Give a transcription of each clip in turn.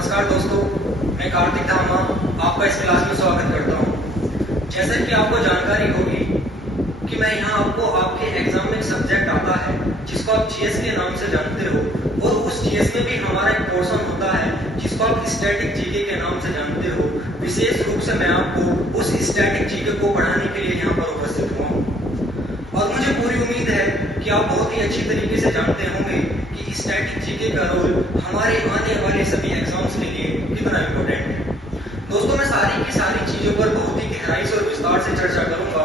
नमस्कार दोस्तों, मैं कार्तिक धामा आपका इस क्लास में स्वागत करता हूं। जैसा कि आपको जानकारी होगी कि मैं यहाँ आपको आपके एग्जाम में एक सब्जेक्ट आता है जिसको आप जीएस के नाम से जानते हो, और उस जीएस में भी हमारा एक पोर्शन होता है जिसको आप स्टैटिक जीके के नाम से जानते हो। विशेष रूप से मैं आपको उस स्टैटिक जीके को पढ़ाने के लिए यहाँ पर उपस्थित हुआ हूँ, और मुझे पूरी उम्मीद है कि आप बहुत ही अच्छी तरीके से जानते होंगे कि स्टैटिक जीके का रोल हमारे आने वाले सभी एग्जाम्स के लिए कितना इम्पोर्टेंट है। दोस्तों, मैं सारी की सारी चीजों पर बहुत ही गहराई से और विस्तार से चर्चा करूंगा।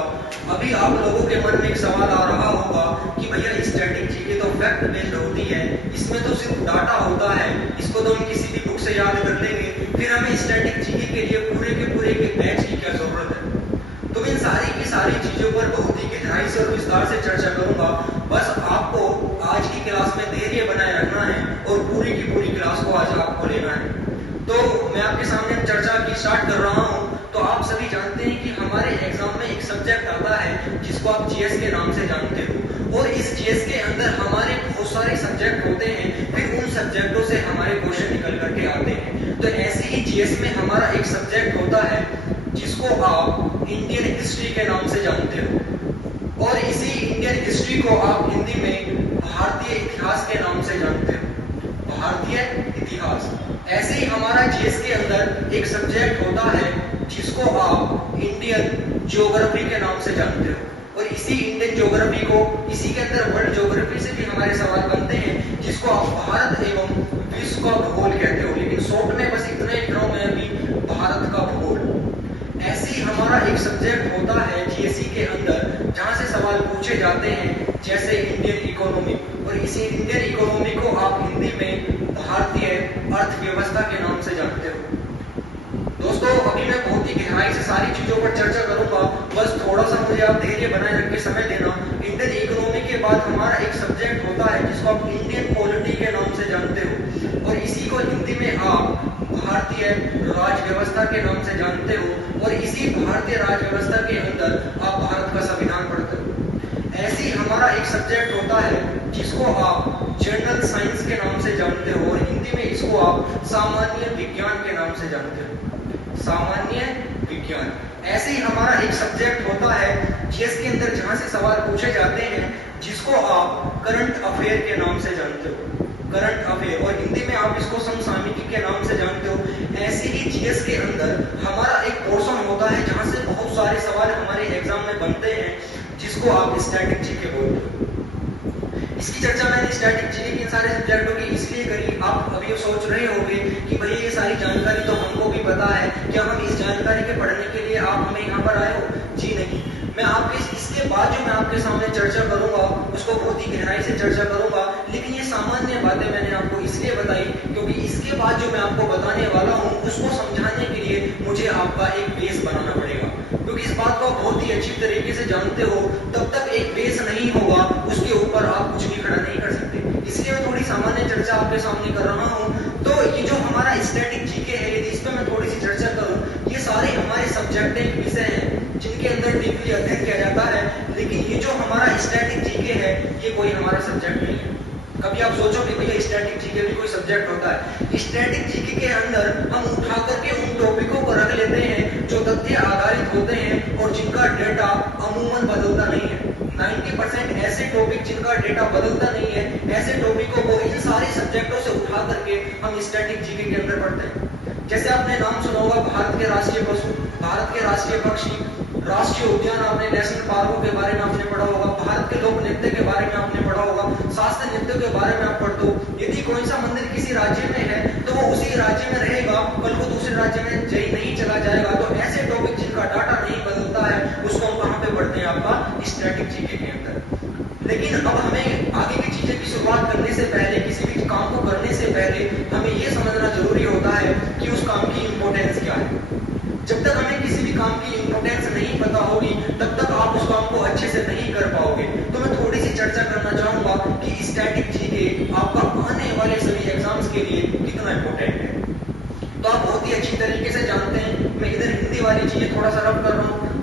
अभी आप लोगों के मन में एक सवाल आ रहा होगा कि भैया स्टैटिक जीके तो फैक्ट बेस्ड होती है, इसमें तो सिर्फ डाटा होता है, इसको तो हम किसी भी बुक से याद कर लेंगे, फिर हमें स्टैटिक जीके के लिए पूरे के बैच की क्या जरूरत है। तो इन सारी की सारी चीजों पर बहुत ही गहराई से और विस्तार से चर्चा करूंगा। बस आपको आज की क्लास में धैर्य बनाए रखना है और पूरी की पूरी क्लास को आज आपको लेना है। तो मैं आपके सामने चर्चा की स्टार्ट कर रहा हूं। तो आप सभी जानते हैं कि हमारे एग्जाम में एक सब्जेक्ट आता है जिसको आप जीएस के नाम से जानते हो, और इस जीएस के अंदर हमारे बहुत सारे सब्जेक्ट होते हैं, फिर उन सब्जेक्टों से हमारे क्वेश्चन निकल करके आते हैं। तो ऐसे ही जीएस में हमारा एक सब्जेक्ट होता है जिसको आप इंडियन हिस्ट्री के नाम से जानते हो, और इसी इंडियन हिस्ट्री को आप हिंदी में भारतीय इतिहास के नाम से जानते हो, भारतीय इतिहास। ऐसे ही हमारा जीएस के अंदर एक सब्जेक्ट होता है जिसको आप इंडियन ज्योग्राफी के नाम से जानते हो, और इसी इंडियन ज्योग्राफी को इसी के अंदर वर्ल्ड ज्योग्राफी से भी हमारे सवाल बनते हैं, जिसको आप भारत एवं विश्व का भूगोल कहते हो, लेकिन शॉर्ट में बस इतना ही ड्रॉ में अभी भारत का भूगोल। ऐसे ही हमारा एक सब्जेक्ट होता है जीएसई के अंदर जहां से सवाल पूछे जाते हैं, जैसे इंडियन इकोनॉमी, और इसी इंडियन इकोनॉमी को आप हिंदी में भारतीय अर्थव्यवस्था के नाम से जानते हो। दोस्तों, अभी मैं बहुत ही गहराई से सारी चीजों पर चर्चा करूंगा, बस थोड़ा सा मुझे आप धैर्य बनाए रख के समय देना। इंडियन इकोनॉमी के बाद हमारा एक सब्जेक्ट होता है जिसको आप इंडियन पॉलिटी के नाम से जानते हो, और इसी को हिंदी में आप भारतीय राज व्यवस्था के नाम से जानते हो, और इसी भारतीय राज व्यवस्था के अंदर आप भारत का संविधान पढ़ते हो। ऐसे ही हमारा एक सब्जेक्ट होता है जिसको आप जनरल साइंस के नाम से जानते हो, और हिंदी में इसको आप सामान्य विज्ञान के नाम से जानते हो, सामान्य विज्ञान। ऐसे ही हमारा एक सब्जेक्ट होता है जीएस के अंदर जहां से सवाल पूछे जाते हैं जिसको आप करंट अफेयर के नाम से जानते हो, करंट अफेयर, और हिंदी में आप इसको समसामयिकी के नाम से जानते हो। ऐसे ही जीएस के अंदर हमारा एक पोर्शन होता है जहां से बहुत सारे सवाल हमारे एग्जाम में बनते हैं, जिसको आप स्टैटिक जीके बोलते हो। इसकी चर्चा मैंने स्टैटिक जीके के इन सारे सब्जेक्टों की इसलिए करी, आप अभी सोच रहे होंगे कि भैया ये सारी जानकारी तो हमको भी पता है, क्या हम इस जानकारी के पढ़ने के लिए आप हमें यहाँ पर आए हो? जी नहीं, मैं आपके इसके बाद जो मैं आपके सामने चर्चा करूंगा उसको बहुत ही गहराई से चर्चा करूंगा, लेकिन ये सामान्य बातें मैंने आपको इसलिए बताई क्योंकि इसके बाद जो मैं आपको बताने वाला हूँ उसको समझाने के लिए मुझे आपका एक बेस बनाना पड़ेगा, क्योंकि इस बात को आप बहुत ही अच्छी तरीके से जानते हो, तब तक एक बेस नहीं होगा उसके ऊपर आप कुछ भी खड़ा नहीं कर सकते। इसलिए मैं थोड़ी सामान्य चर्चा आपके सामने कर रहा हूँ। तो ये जो हमारा स्टैटिक जीके है, यदि इस पर मैं थोड़ी सी चर्चा करूँ, ये सारे हमारे सब्जेक्टिव विषय हैं जिनके अंदर डीपली अध्ययन किया जाता है, लेकिन ये जो हमारा स्टैटिक जीके है ये कोई हमारा सब्जेक्ट नहीं है। कभी आप सोचो कि भैया स्टैटिक जीके भी कोई सब्जेक्ट होता है? स्टैटिक जीके के अंदर हम उठा करके उन टॉपिकों को रख लेते हैं जो तथ्य आधारित होते हैं और जिनका डेटा अमूमन बदलता नहीं है। 90% ऐसे टॉपिक जिनका डेटा बदलता नहीं है, ऐसे टॉपिकों को इन सारे सब्जेक्टों से उठा करके हम स्टैटिक जीके के अंदर पढ़ते हैं। जैसे आपने नाम सुना होगा भारत के राष्ट्रीय पशु, भारत के राष्ट्रीय पक्षी, राष्ट्रीय उद्यान, आपने नेशनल पार्कों के बारे में आपने पढ़ा होगा, भारत के लोक नृत्य के बारे में आपने पढ़ा होगा, शास्त्रीय नृत्य के बारे में आप पढ़ते हो। यदि कोई सा मंदिर किसी राज्य में है तो वो उसी राज्य में रहेगा, कल को दूसरे राज्य में नहीं चला जाएगा। तो ऐसे टॉपिक जिनका डाटा नहीं बदलता है उसको हम कहाँ पे पढ़ते हैं? आपका स्टैटिक जीके के अंदर। लेकिन अब हमें आगे की चीजें की शुरुआत करने से पहले, किसी भी काम को करने से पहले हमें ये समझना जरूरी होता है कि उस काम की इंपॉर्टेंस क्या है। जब तक हमें किसी भी काम की इंपॉर्टेंस नहीं पता होगी तब तक आप उस काम को अच्छे से नहीं कर पाओगे। तो मैं थोड़ी सी चर्चा करना चाहूंगा कि स्टैटिक जीके आपका आने वाले सभी एग्जाम्स के लिए कितना इंपॉर्टेंट है। तो आप बहुत ही अच्छी तरीके से जानते हैं, मैं इधर हिंदी वाली चीजें थोड़ा सा रब कर रहा हूँ,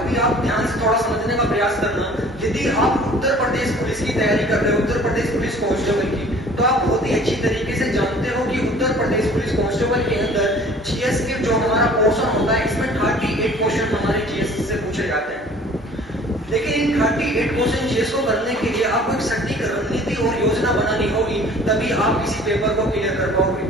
अभी आप ध्यान से थोड़ा समझने का प्रयास करना। यदि आप उत्तर प्रदेश पुलिस की तैयारी कर रहे हो, उत्तर प्रदेश पुलिस कांस्टेबल की, तो आप बहुत ही अच्छी तरीके से जानते हो कि उत्तर प्रदेश आप किसी पेपर को क्लियर कर पाओगे।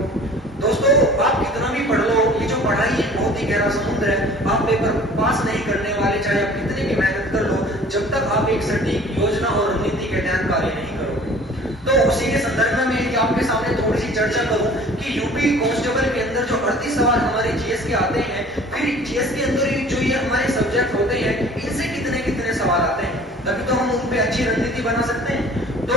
दोस्तों, आप कितना भी पढ़ लो, ये जो पढ़ाई है बहुत ही गहरा समुद्र है। आप पेपर पास नहीं करने वाले, चाहे आप कितनी भी मेहनत कर लो, जब तक आप एक सटीक योजना और रणनीति के तहत कार्य नहीं करोगे। तो उसी के संदर्भ में मैं आपके सामने थोड़ी सी चर्चा करूं कि यूपी कांस्टेबल के अंदर जो 38 सवाल हमारे जीएस के आते हैं, फिर जीएस के अंदर जो ये हमारे सब्जेक्ट होते हैं, इनसे कितने कितने सवाल आते हैं, तभी तो हम उन पे अच्छी रणनीति बना सकते हैं। तो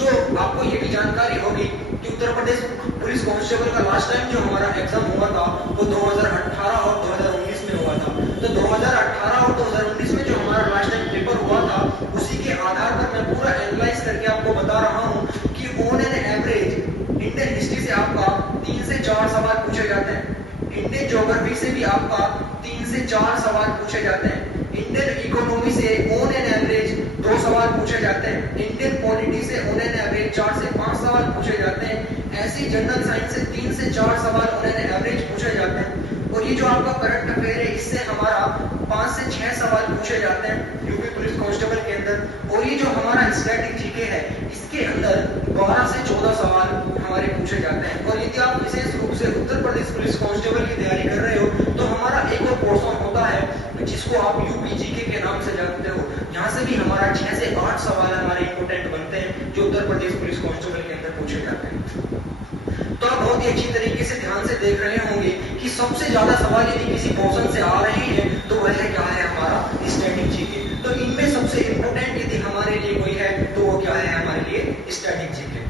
जो आपको ये भी जानकारी होगी कि उत्तर प्रदेश पुलिस कांस्टेबल का लास्ट टाइम जो हमारा एग्जाम हुआ था वो 2018 और 2019 में हुआ था। तो 2018 और 2019 में जो हमारा लास्ट टाइम पेपर हुआ था, उसी के आधार पर मैं पूरा एनालाइज करके आपको बता रहा हूं कि on an average Indian history से आपका 3 से 4 सवाल पूछे जाते हैं, इंडियन ज्योग्राफी से भी आपका 3 से 4 सवाल पूछे जाते हैं, इंडियन इकोनॉमी से ऑन एन एवरेज 2 सवाल पूछे जाते हैं, इंडियन पॉलिटी से ऑन एन एवरेज 4 से 5 सवाल पूछे जाते हैं, ऐसी जनरल साइंस से 3 से 4 सवाल ऑन एन एवरेज पूछे जाते हैं। और ये जो आपका करंट अफेयर है, इससे हमारा 5 से 6 सवाल पूछे जाते हैं यूपी पुलिस कांस्टेबल के अंदर। और ये जो हमारा स्टैटिक जीके है, इसके अंदर 12 से 14 सवाल हमारे पूछे जाते हैं। और यदि आप विशेष रूप से उत्तर प्रदेश पुलिस कांस्टेबल की तैयारी कर रहे हो, तो हमारा एक और पोर्शन होता है जिसको आप यूपी जीके के नाम से जानते हो। यहाँ से भी हमारा 6 से 8 सवाल हमारे इंपोर्टेंट बनते हैं जो उत्तर प्रदेश पुलिस कांस्टेबल के अंदर पूछे जाते हैं। तो आप बहुत ही अच्छी तरीके से ध्यान से देख रहे होंगे कि सबसे ज्यादा सवाल यदि किसी पोर्शन से आ रहे हैं तो वह क्या है, हमारा स्टैटिक जीके। तो इनमें सबसे इंपोर्टेंट यदि हमारे लिए कोई है तो वो क्या है, हमारे लिए स्टैटिक जीके।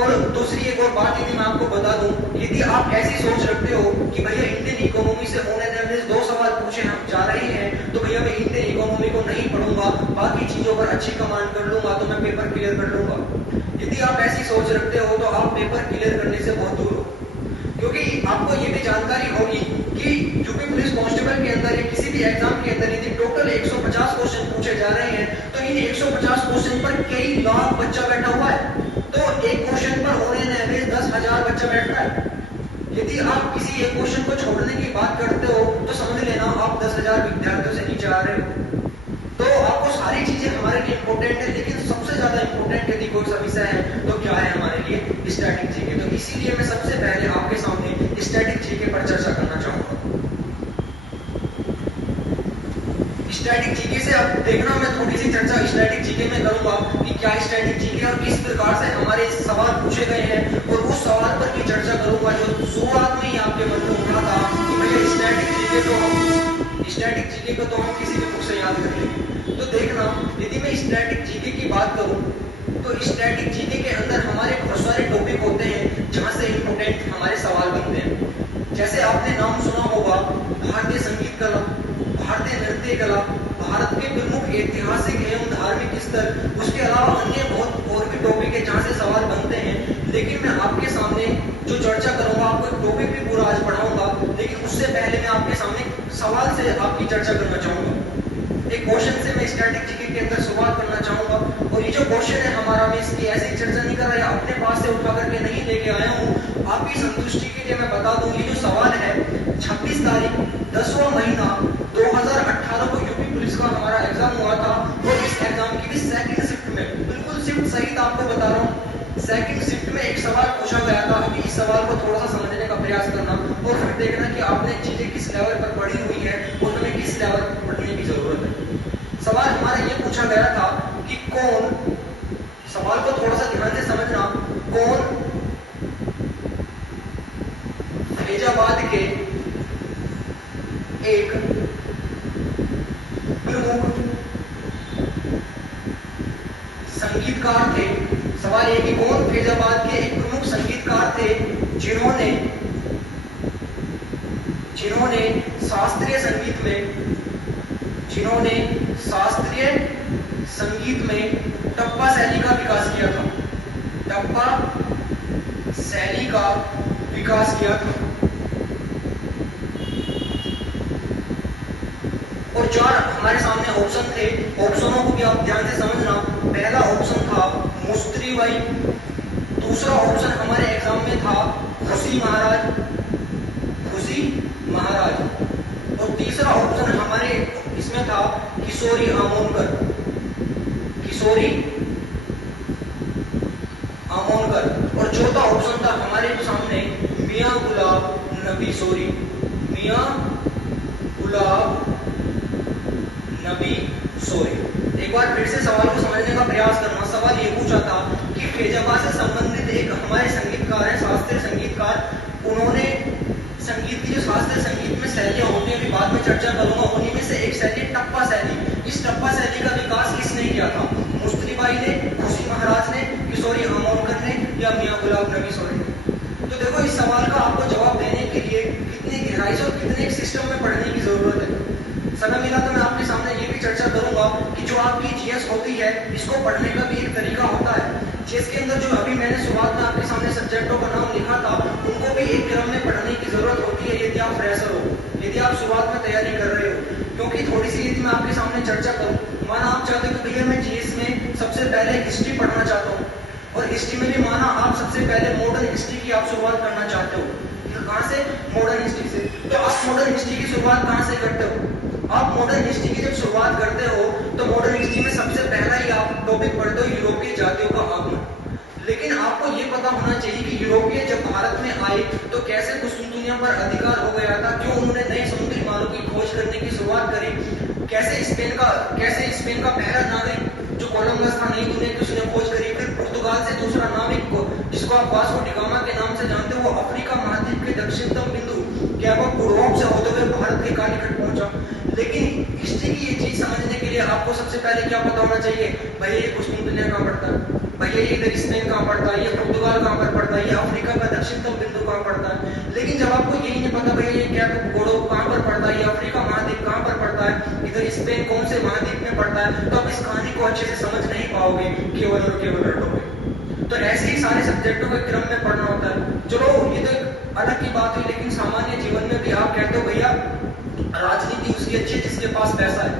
और दूसरी एक और बात यदि मैं आपको बता दूं, यदि आप ऐसी सोच रखते हो कि भैया इंडियन इकोनॉमी से ऑन एन एवरेज 2 सवाल पूछे हम जा रहे हैं, तो भैया मैं इंडियन इकोनॉमी को नहीं पढ़ूंगा, बाकी चीजों पर अच्छी कमांड कर लूंगा तो मैं पेपर क्लियर कर लूंगा। यदि आप ऐसी सोच रखते हो तो आप पेपर क्लियर करने से बहुत दूर हो, क्योंकि आपको ये भी जानकारी होगी कि यूपी पुलिस कांस्टेबल के अंदर या किसी भी एग्जाम के अंदर यदि टोटल 150 क्वेश्चन पूछे जा रहे हैं, तो इन 150 क्वेश्चन पर कई लाख बच्चा बैठा हुआ है। तो एक क्वेश्चन पर ऑन एन एवरेज 10,000 बच्चा बैठता है। यदि आप किसी एक क्वेश्चन को छोड़ने की बात करते हो तो समझ लेना आप 10,000 विद्यार्थियों से नीचे आ रहे हो। तो आपको सारी चीजें हमारे लिए इंपॉर्टेंट है, लेकिन सबसे ज्यादा इंपॉर्टेंट यदि कोई सा विषय है तो क्या है, हमारे लिए स्टैटिक जीके। तो इसीलिए मैं सबसे पहले आपके सामने स्टैटिक जीके पर चर्चा करना चाहूंगा। स्टैटिक जीके से अब देखना, मैं थोड़ी सी चर्चा स्टैटिक जीके में करूंगा कि क्या स्टैटिक जीके और किस प्रकार से हमारे सवाल पूछे गए हैं, और उस सवाल पर की चर्चा करूंगा जो शुरुआत में ही आपके मन में उठा था कि भैया स्टैटिक जीके को तो हम किसी भी बुक से याद कर लेंगे। तो देखना, यदि मैं स्टैटिक जीके की बात करूं तो स्टैटिक जीके के अंदर हमारे बहुत सारे टॉपिक होते हैं जहां से इंपोर्टेंट हमारे सवाल बनते हैं। जैसे आपने नाम सुना होगा भारतीय संगीत कला, भारतीय नृत्य कला, भारत के प्रमुख ऐतिहासिक एवं धार्मिक स्थल, उसके अलावा अन्य बहुत और भी टॉपिक है जहां से सवाल बनते हैं। लेकिन मैं आपके सामने जो चर्चा करूंगा, आपको टॉपिक भी पूरा आज पढ़ाऊंगा, लेकिन उससे पहले मैं आपके सामने सवाल से आपकी चर्चा करना चाहूंगा। एक क्वेश्चन से मैं स्टैटिक जीके के अंदर शुरुआत करना चाहूंगा। और ये जो क्वेश्चन है हमारा, मैं इसकी ऐसी चर्चा नहीं कर रहा, अपने पास से उठा करके नहीं लेके आया हूँ। आपकी संतुष्टि के लिए मैं बता दूं, ये जो सवाल है 26 तारीख 10वां महीना 2018 को यूपी पुलिस का हमारा एग्जाम हुआ था। और इस एग्जाम की भी सेकंड शिफ्ट में, बिल्कुल शिफ्ट सहित आपको बता रहा हूँ, सेकंड शिफ्ट में एक सवाल पूछा गया था। अभी इस सवाल को थोड़ा सा समझने का प्रयास करना और फिर देखना कि आपने चीजें किस लेवल पर पढ़ी हुई है और हमें किस लेवल पर पढ़ने की जरूरत है। सवाल हमारा ये पूछा गया था कि कौन, सवाल को थोड़ा सा ध्यान से समझना, कौन फैजाबाद के एक प्रमुख संगीतकार थे। सवाल ये कि कौन फैजाबाद के एक प्रमुख संगीतकार थे जिन्होंने शास्त्रीय संगीत में टप्पा शैली का विकास किया था। टप्पा शैली का विकास किया था। और 4 हमारे सामने ऑप्शन थे, ऑप्शनों को भी आप ध्यान से समझना। पहला ऑप्शन था मुस्त्री बाई, दूसरा ऑप्शन हमारे एग्जाम में था खुशी महाराज, और तीसरा ऑप्शन हमारे इसमें था किशोरी आमोनकर, और चौथा मियाँ गुलाब नबी सोरी, मियाँ गुलाब नबी सोरी। एक बार फिर से सवाल को समझने का प्रयास करना। सवाल ये पूछा था कि फैजाबाद से संबंधित एक हमारे संगीतकार हैं, शास्त्रीय संगीतकार, उन्होंने संगीत की जो शास्त्रीय संगीत में शैलियां होती है, अभी बाद में चर्चा करूंगा, उन्हीं में से एक शैली टप्पा शैली। इस टप्पा शैली का विकास किसने किया था? मुस्तफाई ने, खुशी महाराज ने, किशोरी आमोणकर ने, या मियाँ गुलाब नबी सोरी ने? तो देखो, इस सवाल का आपको जवाब देने के लिए कितनी गहराई से और कितने एक सिस्टम में पढ़ने की जरूरत है। समय मिला तो मैं आपके सामने ये भी चर्चा करूंगा कि जो आपकी जीएस होती है, इसको पढ़ने का भी एक तरीका होता है। जीएस के अंदर जो अभी मैंने शुरुआत में आपके सामने सब्जेक्टों का नाम लिखा था, उनको भी एक क्रम में पढ़ने की जरूरत होती है यदि आप फ्रेशर हो, यदि आप शुरुआत में तैयारी कर रहे हो। क्योंकि थोड़ी सी यदि मैं आपके सामने चर्चा करूं, माना आप चाहते हो कि भैया मैं जीएस में सबसे पहले हिस्ट्री पढ़ना चाहता हूँ, और हिस्ट्री में भी माना आप सबसे पहले मॉडर्न हिस्ट्री की आप शुरुआत करना चाहते हो। कहां से? मॉडर्न हिस्ट्री से। तो आप मॉडर्न हिस्ट्री की शुरुआत कहां से करते हो? आप मॉडर्न हिस्ट्री की जब शुरुआत करते हो तो मॉडर्न हिस्ट्री में सबसे पहला ही आप टॉपिक पढ़ते हो यूरोपीय जातियों का आगमन। लेकिन आपको ये पता होना चाहिए कि यूरोपीय जब भारत में आए तो कैसे कुस्तुनतुनिया पर अधिकार हो गया था, क्यों उन्होंने नए समुद्री मार्गों की खोज करने की शुरुआत करी, कैसे स्पेन का पहला नाविक जो कोलंबस था, नई दुनिया की उसने खोज करी, फिर पुर्तगाल से दूसरा नाविक जिसको आप वास्को डी गामा के नाम से जानते हो, वो अफ्रीका महाद्वीप के दक्षिणतम बिंदु क्या वो पूर्वों से होते हुए भारत के कालीकट पहुंचा। लेकिन हिस्ट्री की ये चीज समझने के लिए आपको सबसे पहले क्या पता होना चाहिए? भैया ये कुस्तुनतुनिया कहां पड़ता है, भैया ये इधर स्पेन कहां पड़ता है, ये पुर्तगाल कहां पर पड़ता है, ये अफ्रीका का दक्षिणतम बिंदु कहां पड़ता है। लेकिन जब आपको यही नहीं पता भैया ये क्या गोड़ो कहां पर पड़ता है, ये अफ्रीका महाद्वीप कहां पर पड़ता है, इधर स्पेन कौन से महाद्वीप में पड़ता है, तो आप इस कहानी को अच्छे से समझ नहीं पाओगे, केवल और केवल रटोगे। तो ऐसे ही सारे सब्जेक्टों के क्रम में पढ़ना होता है। चलो ये तो एक अलग की बात हुई, लेकिन सामान्य जीवन में भी आप कहते हो भैया राजनीति उसकी अच्छी है जिसके पास पैसा है,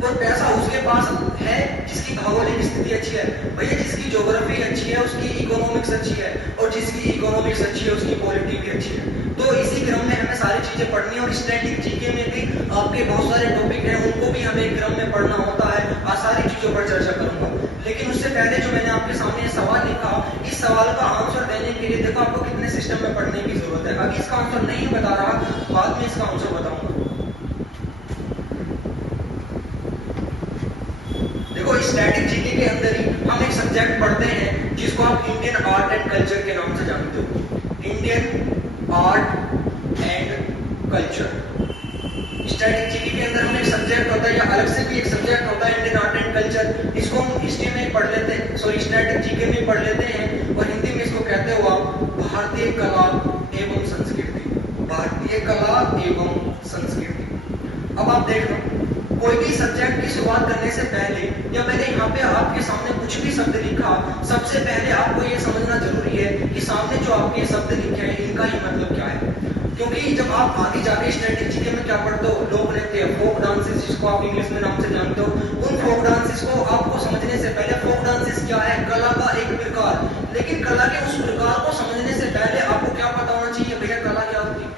और पैसा उसके पास है जिसकी भौगोलिक स्थिति अच्छी है। भैया जिसकी ज्योग्राफी अच्छी है उसकी इकोनॉमिक्स अच्छी है, और जिसकी इकोनॉमिक्स अच्छी है उसकी पॉलिटी भी अच्छी है। तो इसी क्रम में हमें सारी चीजें पढ़नी है, और स्टैटिक जीके में भी आपके बहुत सारे टॉपिक हैं, उनको भी हमें क्रम में पढ़ना होता है। आज सारी चीजों पर चर्चा करूंगा, लेकिन उससे पहले जो मैंने आपके सामने सवाल लिखा, इस सवाल का आंसर देने के लिए देखो आपको कितने सिस्टम में पढ़ने की जरूरत है। अभी इसका आंसर नहीं बता रहा, बाद में इसका आंसर बताऊंगा। देखो स्टैटिक जीके के अंदर ही हम एक सब्जेक्ट पढ़ते हैं जिसको आप इंडियन आर्ट एंड कल्चर के नाम से जानते हो, Indian art and culture. Static GK के अंदर हम एक सब्जेक्ट होता है, या अलग से भी एक सब्जेक्ट होता है इंडियन आर्ट एंड कल्चर। इसको हम हिस्ट्री में पढ़ लेते हैं, सॉरी स्टैटिक जीके में पढ़ लेते हैं, और हिंदी में इसको कहते हो आप भारतीय कला एवं संस्कृति, भारतीय कला एवं संस्कृति। अब आप देख लो, कोई भी सब्जेक्ट की शुरुआत करने से पहले, या मैंने यहाँ पे आपके सामने कुछ भी शब्द लिखा, सबसे पहले आपको ये समझना जरूरी है कि सामने जो आपके शब्द लिखे हैं इनका ही मतलब क्या है। क्योंकि जब आप आगे जाके स्टैटिक जीके में क्या पढ़ते हो, लोक नृत्य, फोक डांसेस जिसको आप इंग्लिश में नाम से जानते हो, उन फोक डांसेस को आपको समझने से पहले, फोक डांसेस क्या है? कला का एक प्रकार। लेकिन कला के उस प्रकार को समझने से पहले आपको क्या पता होना चाहिए भैया कला क्या होती है।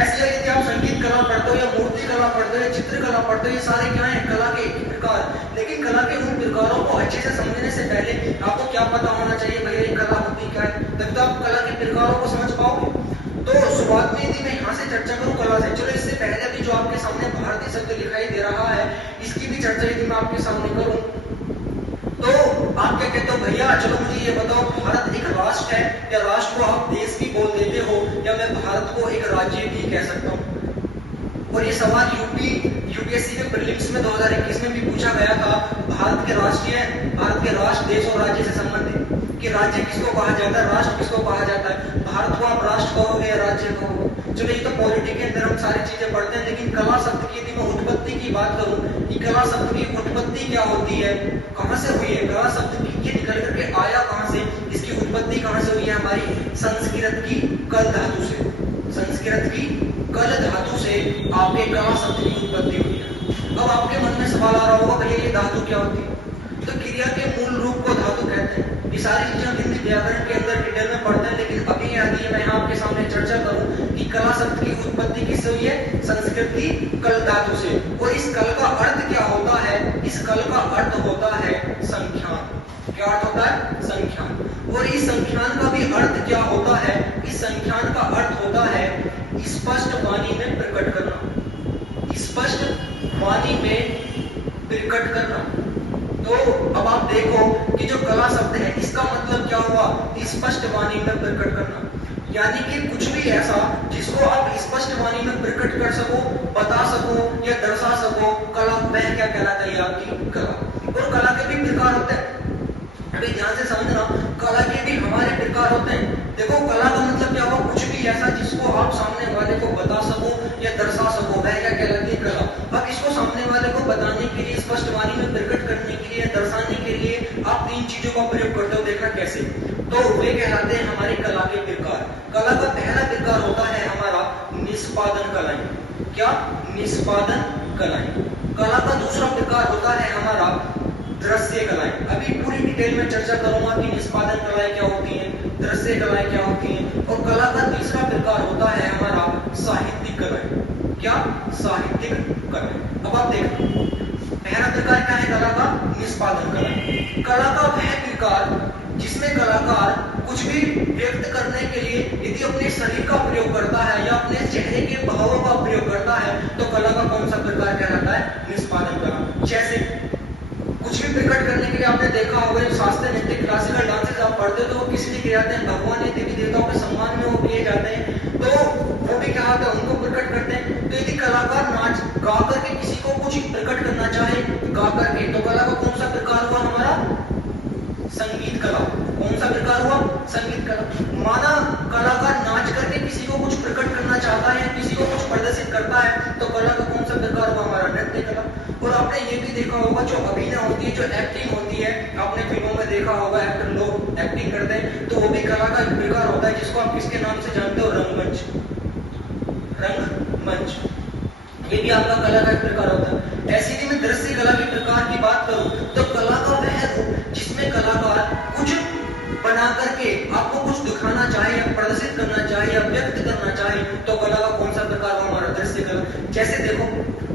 ऐसे यदि आप संगीत कला पढ़ते हो, या मूर्ति कला पढ़ते हो, या चित्रकला पढ़ते हो, ये सारे क्या है? कला के एक प्रकार। लेकिन कला के उन प्रकारों को अच्छे से समझने से पहले आपको क्या पता होना चाहिए भैया ये कला होती क्या है, तब तो आप कला के प्रकारों को समझ पाओगे। तो शुरुआत में यदि मैं यहाँ से चर्चा करूँ कला से, चलो इससे पहले भी जो आपके सामने भारतीय शब्द दिखाई दे रहा है, इसकी भी चर्चा यदि मैं आपके सामने करूँ, तो आप क्या कहते हो भैया चलो मुझे ये बताओ, भारत एक राष्ट्र है, या राष्ट्र को आप देश भी बोल देते हो, या मैं भारत को एक राज्य भी कह सकता हूँ। और ये सवाल यूपीएससी के प्रीलिम्स में 2021 में भी पूछा गया था, भारत के राष्ट्र, देश और राज्य से संबंधित, कि राज्य किसको कहा जाता है, राष्ट्र किसको कहा जाता है। भारत को आप राष्ट्र कहोगे या राज्य कहोगे। चलो ये तो पॉलिटी के अंदर हम सारी चीजें पढ़ते हैं, लेकिन कला शब्द की यदि मैं उत्पत्ति की बात करूं कि कला शब्द की उत्पत्ति क्या होती है, कहां से हुई है, कला शब्द की ये निकल करके आया कहां से, इसकी उत्पत्ति कहां से हुई है? हमारी संस्कृत की कल धातु से, संस्कृत की कल धातु से आपके कला शब्द की उत्पत्ति हुई है। अब आपके मन में सवाल आ रहा होगा भैया ये धातु क्या होती है? तो क्रिया के मूल रूप को धातु कहते हैं। ये सारी चीजें हम हिंदी व्याकरण के अंदर डिटेल में पढ़ते हैं, लेकिन अभी यदि मैं यहाँ आपके सामने चर्चा करूं कि कला शब्द की उत्पत्ति किससे हुई है? संस्कृत की कल धातु से। और इस कल का अर्थ क्या होता है? इस कल का अर्थ होता है संख्यान। क्या अर्थ होता है? संख्यान। और इस संख्यान का भी अर्थ क्या होता है? इस संख्यान का अर्थ स्पष्ट वाणी में प्रकट करना, स्पष्ट वाणी में प्रकट करना। तो अब आप देखो कि जो कला शब्द है इसका मतलब क्या हुआ, स्पष्ट वाणी में प्रकट करना, यानी कि कुछ भी ऐसा जिसको आप स्पष्ट वाणी में प्रकट कर सको, बता सको या दर्शा सको, कला वह क्या कहलाता है, आपकी कला। और कला के भी प्रकार होते हैं, अभी ध्यान से समझना, कला के भी हमारे प्रकार होते हैं। देखो कला का मतलब क्या हुआ, कुछ भी ऐसा जिसको आप सामने वाले को बता सको या दर्शा सको, वह क्या कहलाती है, कला। अब इसको सामने वाले को बताने के लिए, स्पष्ट वाणी में प्रकट करने के लिए, दर्शाने के लिए आप 3 चीजों का प्रयोग करते हो, देखा कैसे, तो वे कहलाते हैं हमारी कला के प्रकार। कला का पहला प्रकार होता है हमारा निष्पादन कलाएं। क्या, निष्पादन कलाएं। कला का दूसरा प्रकार होता है हमारा दृश्य कलाएं। अभी पूरी डिटेल में चर्चा करूंगा कि निष्पादन कलाएं क्या होती हैं, दृश्य कलाएं क्या होती हैं। और कला का तीसरा प्रकार होता है हमारा साहित्यिक कलाएं। क्या, साहित्यिक कलाएं। अब आप देखो पहला प्रकार क्या है कला का, निष्पादन कलाएं। कला का वह प्रकार जिसमें कलाकार कुछ भी व्यक्त करने के लिए यदि अपने शरीर का प्रयोग करता है या अपने चेहरे के भावों का प्रयोग करता है, तो कला का कौन सा प्रकार कहलाता है, निष्पादन कला। जैसे कुछ भी प्रकट करने के लिए आपने देखा होगा, जो शास्त्रीय नृत्य, क्लासिकल डांसेस आप पढ़ते हो तो वो किस लिए किए जाते हैं, भगवान या देवी देवताओं के सम्मान में वो किए जाते हैं, तो वो भी क्या होता है, उनको प्रकट करते हैं। तो यदि कलाकार नाच गा करके किसी को कुछ प्रकट करना चाहे गा करके, तो कला का कौन सा प्रकार हुआ हमारा, संगीत कला। कौन सा प्रकार हुआ, संगीत कला। माना कलाकार नाच करके किसी को कुछ प्रकट करना चाहता है, किसी को कुछ प्रदर्शित करता है, तो कला का कौन सा प्रकार हुआ हमारा, नृत्य कला। और आपने ये भी देखा होगा, जो अभिनय होती है, जो एक्टिंग होती है, आपने फिल्मों में देखा होगा, एक्टर लोग एक्टिंग करते हैं, तो वो भी कला का एक प्रकार होता है, जिसको आप किसके नाम से जानते हो, रंगमंच। रंगमंच ये भी आपका कला का एक प्रकार होता है। ऐसे ही मैं दृश्य कला के प्रकार की बात करूं, तो कला का वह रूप जिसमें कलाकार कुछ बना करके आपको कुछ दिखाना चाहे या प्रदर्शित करना चाहे या व्यक्त करना चाहे, तो कला का कौन सा प्रकार हुआ हमारा, दृश्य कला। जैसे देखो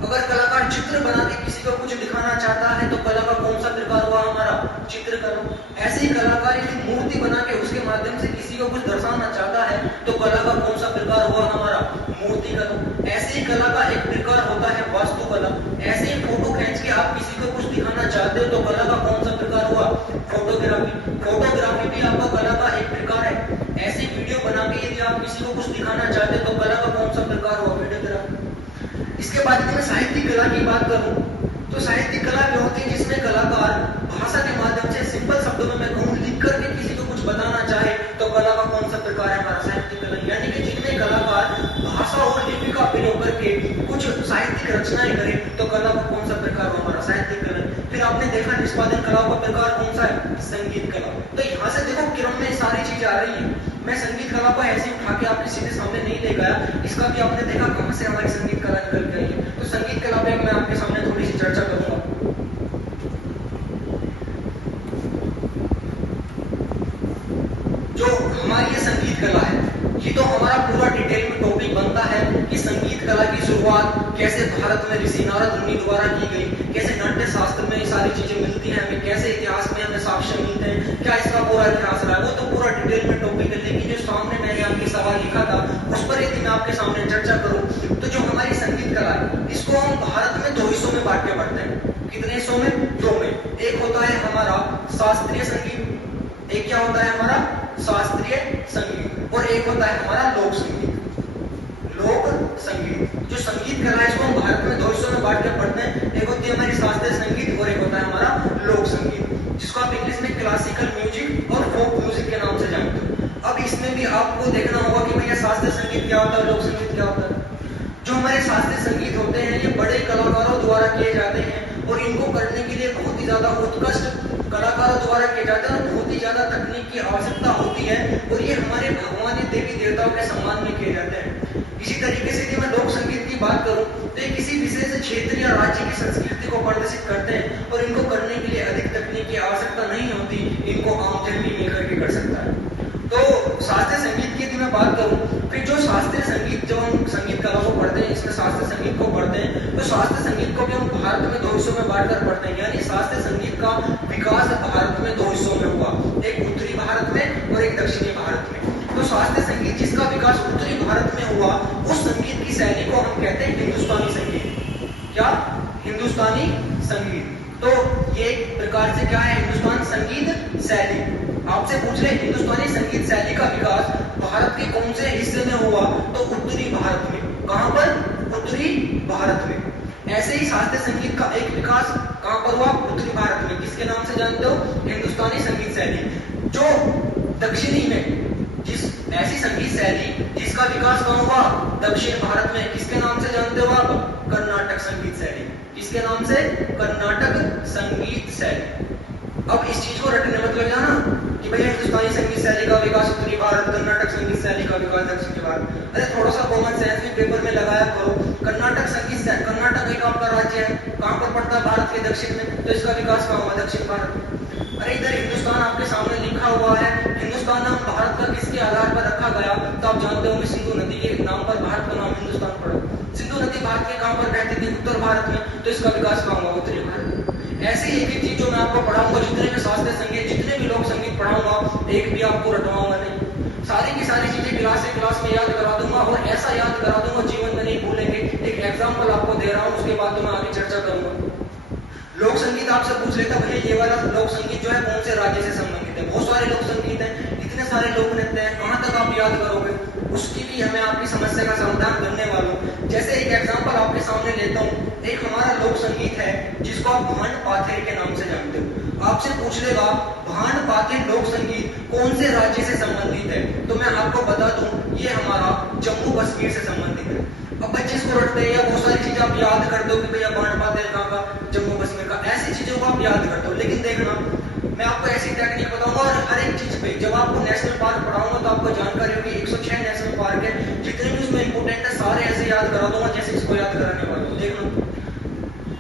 अगर कलाकार चित्र बना के किसी को कुछ दिखाना चाहता है, तो कला का कौन सा प्रकार हुआ हमारा, चित्रकला। ऐसे ही कलाकार यदि मूर्ति बना के उसके माध्यम से किसी को कुछ दर्शाना चाहता है, तो कला का कौन सा प्रकार हुआ हमारा, मूर्तिकला। ऐसे ही कला का एक प्रकार होता है वास्तुकला। ऐसे ही फोटो खींच के आप किसी को कुछ दिखाना चाहते हो, तो कला का कौन सा प्रकार हुआ, फोटोग्राफी। फोटोग्राफी भी आपका कला का एक प्रकार है। ऐसी वीडियो बना के यदि आप किसी को कुछ दिखाना चाहते हो, तो कला का कौन सा प्रकार हुआ, वीडियोग्राफी। इसके बाद यदि मैं साहित्यिक कला की बात करूं, तो साहित्यिक कला भी होती है जिसमें कलाकार भाषा के माध्यम से, सिंपल शब्दों में मैं कहूं, लिख करके किसी को कुछ बताना चाहे, तो कला का कौन सा प्रकार है हमारा, साहित्यिक कला। यानी कि जिनमें कलाकार भाषा और लिपि का प्रयोग करके कुछ साहित्यिक रचनाएं करें, तो कला का कौन सा प्रकार हुआ हमारा, साहित्यिक कला। फिर आपने देखा निष्पादन कला का प्रकार कौन सा है, संगीत कला। तो यहाँ से देखो क्रम में सारी चीजें आ रही है। मैं संगीत कला को ऐसे उठा के आपके सीधे सामने नहीं ले गया, इसका भी आपने देखा कहां से हमारी संगीत कला निकल के आई है। तो संगीत कला पे मैं आपके सामने थोड़ी सी चर्चा करूंगा। जो हमारी ये संगीत कला है, ये तो हमारा पूरा डिटेल में टॉपिक बनता है कि संगीत कला की शुरुआत कैसे भारत में ऋषि नारद मुनि द्वारा की गई, कैसे नाट्य शास्त्र में ये सारी चीजें मिलती हैं हमें, कैसे इतिहास में हमें साक्ष्य मिलते हैं, क्या इसका पूरा इतिहास रहा है, वो तो पूरा डिटेल में टॉपिक है। लेकिन जो सामने मैंने आपके सवाल लिखा था, उस पर यदि मैं आपके सामने चर्चा करूं, तो जो हमारी संगीत कला है, इसको हम भारत में 2 हिस्सों में बांट के पढ़ते हैं। कितने हिस्सों में, 2 में। एक होता है हमारा शास्त्रीय संगीत, एक क्या होता है हमारा, शास्त्रीय संगीत, और एक होता है हमारा लोक संगीत। लोक संगीत, जो संगीत कला है, इसको हम भारत में 2 हिस्सों में बांट के पढ़ते हैं। एक होती है हमारी शास्त्रीय संगीत और एक होता है हमारा लोक संगीत, जिसको आप इंग्लिश में क्लासिकल म्यूजिक और फोक म्यूजिक के नाम से जानते हो। अब इसमें भी आपको देखना होगा कि भैया शास्त्रीय संगीत क्या होता है, लोक संगीत क्या होता है। जो हमारे शास्त्रीय संगीत होते हैं, ये बड़े कलाकारों द्वारा किए जाते हैं, और इनको करने के लिए बहुत ही ज्यादा उत्कृष्ट कलाकारों द्वारा किए जाते हैं, और बहुत ही ज्यादा तकनीक की आवश्यकता होती है, और ये हमारे भगवान देवी देवताओं के सम्मान में किए जाते हैं। इसी तरीके से यदि मैं लोक संगीत की बात करूं, तो ये किसी विशेष क्षेत्र या राज्य की संस्कृति को प्रदर्शित करते हैं, और इनको करने के लिए अधिक तकनीक की आवश्यकता नहीं होती, इनको आमजन भी मिलकर के कर सकता है। तो शास्त्रीय संगीत की यदि मैं बात करूं, फिर जो शास्त्रीय संगीत, जो हम संगीत कला को पढ़ते हैं, इसमें शास्त्रीय संगीत को पढ़ते हैं, तो शास्त्रीय संगीत को भी हम भारत में 2 हिस्सों में बांटकर पढ़ते हैं। यानी शास्त्रीय संगीत का विकास भारत में 2 हिस्सों में हुआ, एक उत्तरी भारत में और एक दक्षिणी भारत में। तो शास्त्रीय संगीत जिसका विकास उत्तरी भारत में हुआ, हुआ उस संगीत की शैली को हम कहते हैं हिंदुस्तानी संगीत। क्या? हिंदुस्तानी संगीत। तो ये एक प्रकार से क्या है? हिंदुस्तान संगीत शैली। आपसे पूछ ले हिंदुस्तानी संगीत शैली का विकास भारत के कौन से हिस्से में हुआ? तो उत्तरी भारत में। कहां पर? उत्तरी भारत में। ऐसे ही शास्त्रीय संगीत का एक विकास कहां पर हुआ? उत्तरी भारत में। किसके नाम से जानते हो? हिंदुस्तानी संगीत शैली। जो दक्षिणी में जिस ऐसी संगीत शैली जिसका विकास कहां हुआ? दक्षिण भारत में। किसके नाम से जानते हो आप? कर्नाटक संगीत शैली। किसके नाम से? कर्नाटक संगीत शैली। अब इस चीज को रटने मत लग जाना कि भैया हिंदुस्तानी संगीत शैली का विकास उत्तरी भारत, कर्नाटक संगीत शैली का विकास दक्षिणी भारत। अरे थोड़ा सा कॉमन सेंस भी पेपर में लगाया करो। कर्नाटक संगीत शैली, कर्नाटक एक आपका राज्य है, कहां पर पड़ता है? भारत के दक्षिण में। तो इसका विकास कहां हुआ? दक्षिण भारत में। अरे इधर हिंदुस्तान आपके सामने लिखा हुआ है। हिंदुस्तान नाम भारत का किसके आधार पर रखा गया? तो आप जानते होंगे सिंधु नदी के नाम पर भारत का नाम हिंदुस्तान पड़ा। सिंधु नदी भारत के कहां पर बहती थी? उत्तर भारत में। तो इसका विकास कहां हुआ? उत्तरी भारत। ऐसे ही एक चीज जो मैं आपको पढ़ाऊंगा, जितने भी शास्त्रीय संगीत, जितने भी लोक संगीत पढ़ाऊंगा, एक भी आपको रटवाऊंगा नहीं। सारी की सारी चीजें क्लास से क्लास में याद करा दूंगा और ऐसा याद करा दूंगा जीवन में नहीं भूलेंगे। एक एग्जाम्पल आपको दे रहा हूं, उसके बाद तो मैं आगे चर्चा करूंगा। लोक संगीत आपसे पूछ लेता भैया ये वाला लोक संगीत जो है कौन से राज्य से संबंधित है? बहुत सारे लोक संगीत हैं, इतने सारे लोक नृत्य हैं, कहां तक आप याद करोगे? उसकी भी हमें आपकी समस्या का समाधान करने वाला हूं। जैसे एक एग्जांपल आपके सामने लेता हूं। एक हमारा लोक संगीत है जिसको आप भांड पाथेर के नाम से जानते हो। आपसे पूछ लेगा भांड पाथेर लोक संगीत कौन से राज्य से संबंधित है? तो मैं आपको बता दूं ये हमारा जम्मू कश्मीर से संबंधित है। अब बच्चे इसको रटते हैं या बहुत सारी चीजें आप याद करते हो कि भैया भांड पाथेर कहां का? जम्मू कश्मीर का। ऐसी चीजों को आप याद करते हो। लेकिन देखना मैं आपको ऐसी टेक्निक बताऊंगा और हर एक चीज पे जब आपको नेशनल पार्क पढ़ाऊंगा तो आपको जानकारी होगी 106 नेशनल पार्क है, जितने भी उसमें इंपोर्टेंट है सारे ऐसे याद करा दूंगा जैसे इसको याद कराने वाला हूं। देखना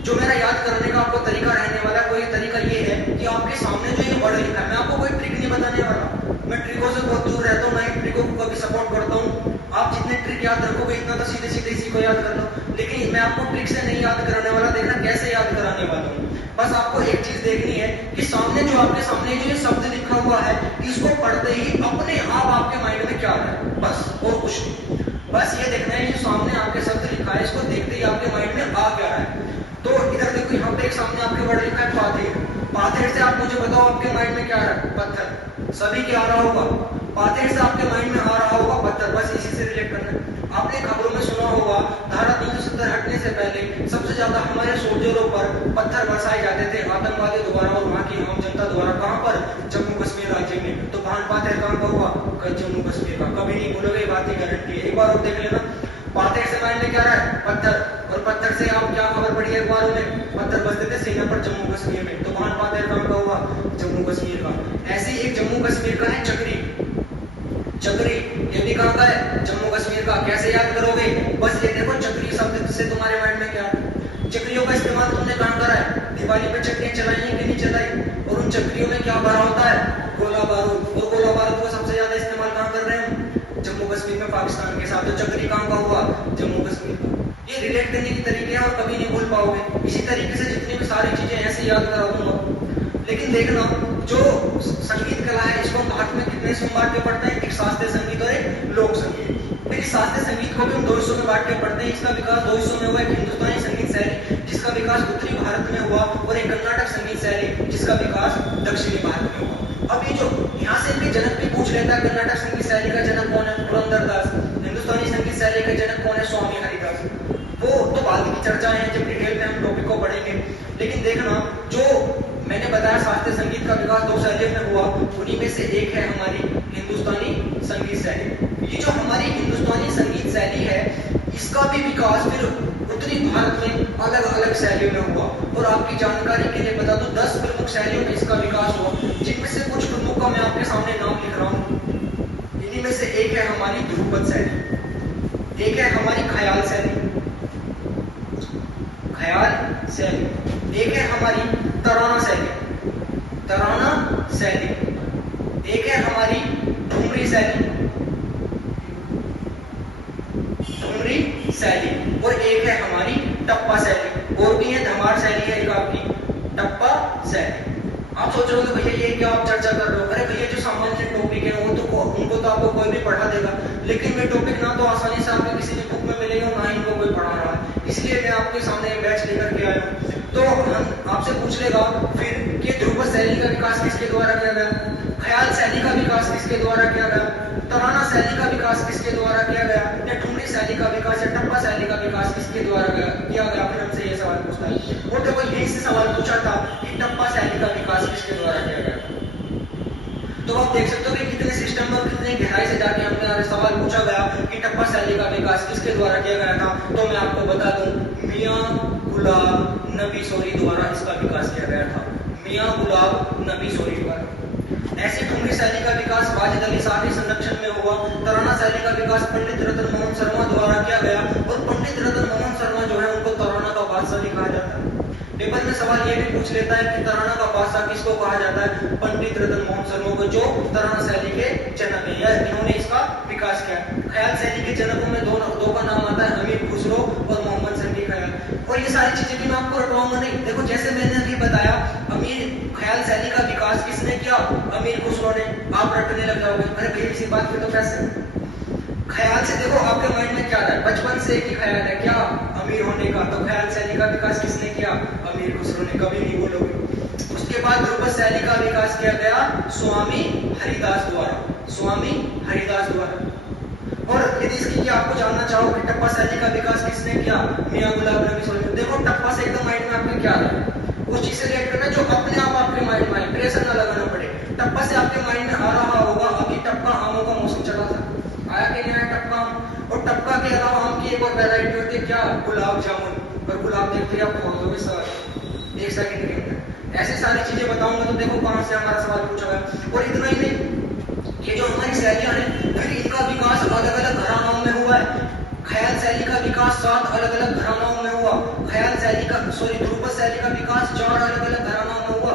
जो मेरा याद करने का आपको तरीका रहने वाला है, कोई तरीका ये है कि आपके सामने जो ये वर्ड लिखा है, मैं आपको कोई ट्रिक नहीं बताने वाला। मैं ट्रिकों से बहुत दूर रहता हूँ, मैं ट्रिकों को कभी सपोर्ट करता हूँ। आप जितने ट्रिक याद रखोगे इतना तो सीधे सीधे इसी को याद कर लो। लेकिन मैं आपको ट्रिक से नहीं याद कराने वाला, देखना कैसे याद कराने वाला हूँ। बस आपको एक चीज देखनी है कि सामने जो आपके सामने जो ये शब्द लिखा हुआ है, इसको पढ़ते ही अपने आप आपके माइंड में क्या आ रहा है, बस और कुछ नहीं। बस ये देखना है जो सामने आपके शब्द लिखा है, इसको देखते ही आपके माइंड में आ क्या रहा है। तो इधर देखो यहाँ पे एक सामने आपके वर्ड लिखा है पाथेर। पाथेर से आप मुझे बताओ आपके माइंड में क्या आ रहा है? पत्थर। सभी क्या आ रहा होगा? पाथेर से आपके माइंड में आ रहा होगा पत्थर। बस इसी से रिलेट करना है। आपने खबरों में सुना होगा धारा 370 हटने से पहले सबसे ज्यादा हमारे सोल्जरों पर पत्थर बरसाए जाते थे आतंकवादियों द्वारा और वहां की आम जनता द्वारा। कहां पर? जम्मू कश्मीर राज्य में। तो भांड पाथेर कहां का हुआ? जम्मू कश्मीर का। कभी नहीं भूलोगे, बात की गारंटी है। एक बार और देख लेना, पाथेर से माइंड में क्या रहा है? पत्थर। और पत्थर से आप क्या खबर पड़ी है अखबारों में? पत्थर बसते थे सीना पर जम्मू कश्मीर में। तो भांड पाथेर कहां का हुआ? जम्मू कश्मीर का। ऐसे ही एक जम्मू कश्मीर का है चक्री। चक्री ये भी कहां का है? जम्मू कश्मीर का। कैसे याद करोगे? बस ये देखो चक्री शब्द से तुम्हारे माइंड में क्या है? चक्रियों का इस्तेमाल तुमने कहां करा है? दिवाली पे चक्रियां चलाई हैं कि नहीं चलाई? और उन चक्रियों में क्या भरा होता है? गोला बारूद। और गोला बारूद को सबसे ज्यादा इस्तेमाल कहां कर रहे हैं? जम्मू कश्मीर में, पाकिस्तान के साथ। तो चक्री कहां का हुआ? जम्मू कश्मीर का। ये रिलेट करने की तरीके हैं और कभी नहीं भूल पाओगे। इसी तरीके से जितनी भी सारी चीजें ऐसे याद करा दूंगा। लेकिन देखना जो संगीत कला है इसको हम भारत में कितने हिस्सों में बांट के पढ़ते हैं? एक शास्त्रीय संगीत और एक लोक संगीत। लेकिन शास्त्रीय संगीत को भी हम दो हिस्सों में बांट के पढ़ते हैं। इसका विकास दो हिस्सों में हुआ, एक हिंदुस्तानी संगीत शैली जिसका विकास उत्तरी भारत में हुआ और एक कर्नाटक संगीत शैली जिसका विकास दक्षिणी भारत में हुआ। अब ये जो यहाँ से भी जनक भी पूछ लेता है कर्नाटक संगीत शैली का जनक कौन है? पुरंदरदास। हिंदुस्तानी संगीत शैली का जनक कौन है? स्वामी हरिदास। वो तो बाद की चर्चा है जब डिटेल में हम टॉपिक को पढ़ेंगे। लेकिन देखना जो मैंने बताया शास्त्रीय संगीत का विकास दो शैलियों में हुआ, उन्हीं में से एक है हमारी हिंदुस्तानी संगीत शैली। ये जो हमारी हिंदुस्तानी संगीत शैली है इसका भी विकास फिर उत्तरी भारत में अलग अलग शैलियों में हुआ। और आपकी जानकारी के लिए बता दूं 10 प्रमुख शैलियों में इसका विकास हुआ, जिनमें से कुछ प्रमुख का मैं आपके सामने नाम लिख रहा हूँ। इन्हीं में से एक है हमारी ध्रुपद शैली, एक है हमारी ख्याल शैली, ख्याल शैली, एक है हमारी तराना शैली, तराना शैली, एक है हमारी ठुमरी शैली, ठुमरी शैली, और एक है हमारी टप्पा शैली। और भी है धमार शैली है एक आपकी टप्पा शैली। आप सोच रहे हो भैया ये क्या आप चर्चा कर रहे हो? अरे भैया जो सामान्य टॉपिक है वो तो उनको तो आप आपको कोई भी पढ़ा देगा, लेकिन वे टॉपिक ना तो आसानी से आपको किसी भी बुक में मिलेंगे और ना ही इनको कोई पढ़ा रहा है। इसलिए मैं आपके सामने बैच लेकर के आया हूँ। तो हम आपसे पूछ लेगा फिर कि ध्रुपद शैली का विकास किसके द्वारा किया गया, ख्याल शैली का विकास किसके द्वारा किया गया, तराना शैली का विकास किसके द्वारा किया गया, या ठुमरी शैली का विकास या टप्पा शैली का विकास किसके द्वारा किया गया। फिर हमसे ये सवाल पूछता है। और देखो यही से सवाल पूछा था कि टप्पा शैली का विकास किसके द्वारा किया गया। तो आप देख सकते हो कि कितने सिस्टम में कितने गहराई से जाके हमने सवाल पूछा गया कि टप्पा शैली का विकास किसके द्वारा किया गया था। तो मैं आपको बता दूं, मियां गुलाब नबी सोरी द्वारा इसका विकास किया गया था। मियां गुलाब नबी सोरी द्वारा। ऐसी ठुमरी शैली का विकास वाजिद अली साहनी संरक्षण में हुआ। तराना शैली का विकास पंडित रतन मोहन शर्मा द्वारा किया गया, और पंडित रतन मोहन शर्मा जो है उनको तराना का बादशाह भी कहा जाता है। पेपर में सवाल ये भी पूछ लेता है कि तराना का बादशाह किसको कहा जाता है, पंडित रतन मोहन शर्मा को, जो तराना शैली के जनक है या इन्होंने इसका विकास किया। ख्याल शैली के जनकों में दो का नाम आता है, अमीर खुसरो और मोहम्मद शफी ख्याल। और ये सारी चीजें भी मैं आपको रटवाऊंगा नहीं। देखो जैसे मैंने अभी बताया, अमीर ख्याल शैली का विकास किसने किया, अमीर खुसरो ने। आप रटने लग जाओगे, अरे भाई इसी बात पे तो कैसे। ख्याल से देखो आपके माइंड में क्या है, बचपन से एक ही ख्याल है क्या, अमीर होने का। तो ख्याल शैली का विकास किसने किया, अमीर खुसरो ने। कभी नहीं बोलोगे। उसके बाद ध्रुपद शैली का विकास किया गया स्वामी हरिदास द्वारा, स्वामी हरिदास द्वारा। और यदि इसकी आपको जानना चाहो कि टप्पा शैली का विकास किसने किया, मियां गुलाब नबी सोरी। देखो टप्पा से एकदम माइंड में आपके क्या है, उस चीज से रिलेट करना जो अपने आप आपके माइंड में आए, प्रेशर ना लगाना पड़े। टप्पा से आपके माइंड में आ रहा होगा अभी टप्पा आमों का मौसम चला था, आया कि नहीं आया टप्पा आम। और टप्पा के अलावा आम की एक और वैरायटी होती है क्या, गुलाब जामुन। और गुलाब देखते आप खोलोगे सर एक सेकंड के अंदर। ऐसी सारी चीजें बताऊंगा तो देखो कहां से हमारा सवाल पूछा गया। और इतना ही नहीं, ये जो हमारी शैलियां हैं फिर इनका विकास अलग अलग घरानों में हुआ है। ख्याल शैली का विकास 7 अलग अलग घरानों में हुआ। ख्याल शैली का ध्रुपद शैली का विकास 4 अलग अलग घरानों में हुआ।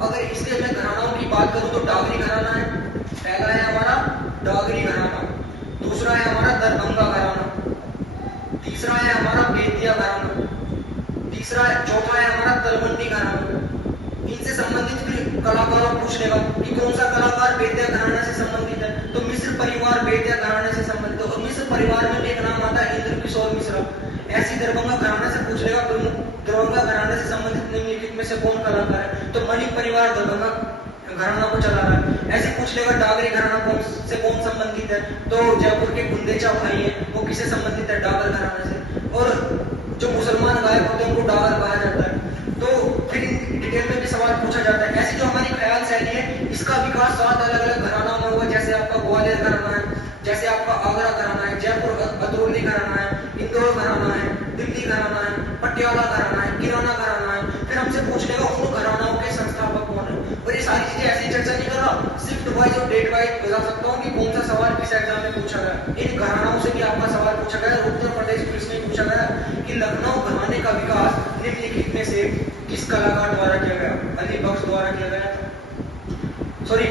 अगर इसके मैं घरानों की बात करूं तो डागरी घराना है, पहला है हमारा डागरी घराना, दूसरा है हमारा दरभंगा घराना, तीसरा है हमारा बेतिया घराना, चौथा है हमारा तलवंडी घराना। इनसे संबंधित फिर कलाकारों पूछ लेगा कि कौन सा कलाकार बेतिया घराना से संबंधित है, तो मिश्र परिवार बेतिया घराने से संबंधित है। और मिश्र परिवार में एक नाम आता है इंद्र किशोर मिश्रा। ऐसी दरभंगा घराना से पूछ लेगा दरभंगा घराने से संबंधित निम्नलिखित में से कौन कलाकार है, तो मणि परिवार दरभंगा घराना को चला रहा है। ऐसे पूछ लेगा डागरी घराना कौन संबंधित है, तो जयपुर के गुंदेचा भाई है वो किससे संबंधित है, डागर घराने से। और जो मुसलमान गायक होते हैं उनको डागर कहा जाता है। तो फिर डिटेल में भी सवाल पूछा जाता है। ऐसी जो हमारी ख्याल शैली है इसका विकास 7 अलग अलग घरानों में हुआ। जैसे आपका ग्वालियर घराना है, जैसे आपका आगरा घराना है, जयपुर अतरौली घराना है, इंदौर घराना है, दिल्ली घराना है, पटियाला घराना है, किराना घराना है। फिर हमसे पूछ लेगा उन घरानाओं के संस्थापक कौन है। और ये सारी चीजें ऐसी चर्चा नहीं कर रहा, शिफ्ट वाइज और डेट वाइज बता सकता हूँ कि कौन सा सवाल किस एग्जाम में पूछा गया। इन घरानाओं से भी आपका सवाल पूछा गया। उत्तर प्रदेश पुलिस में पूछा गया कि लखनऊ घराने का विकास निम्नलिखित में से किस कलाकार द्वारा किया गया, अली बख्श द्वारा किया गया था, सॉरी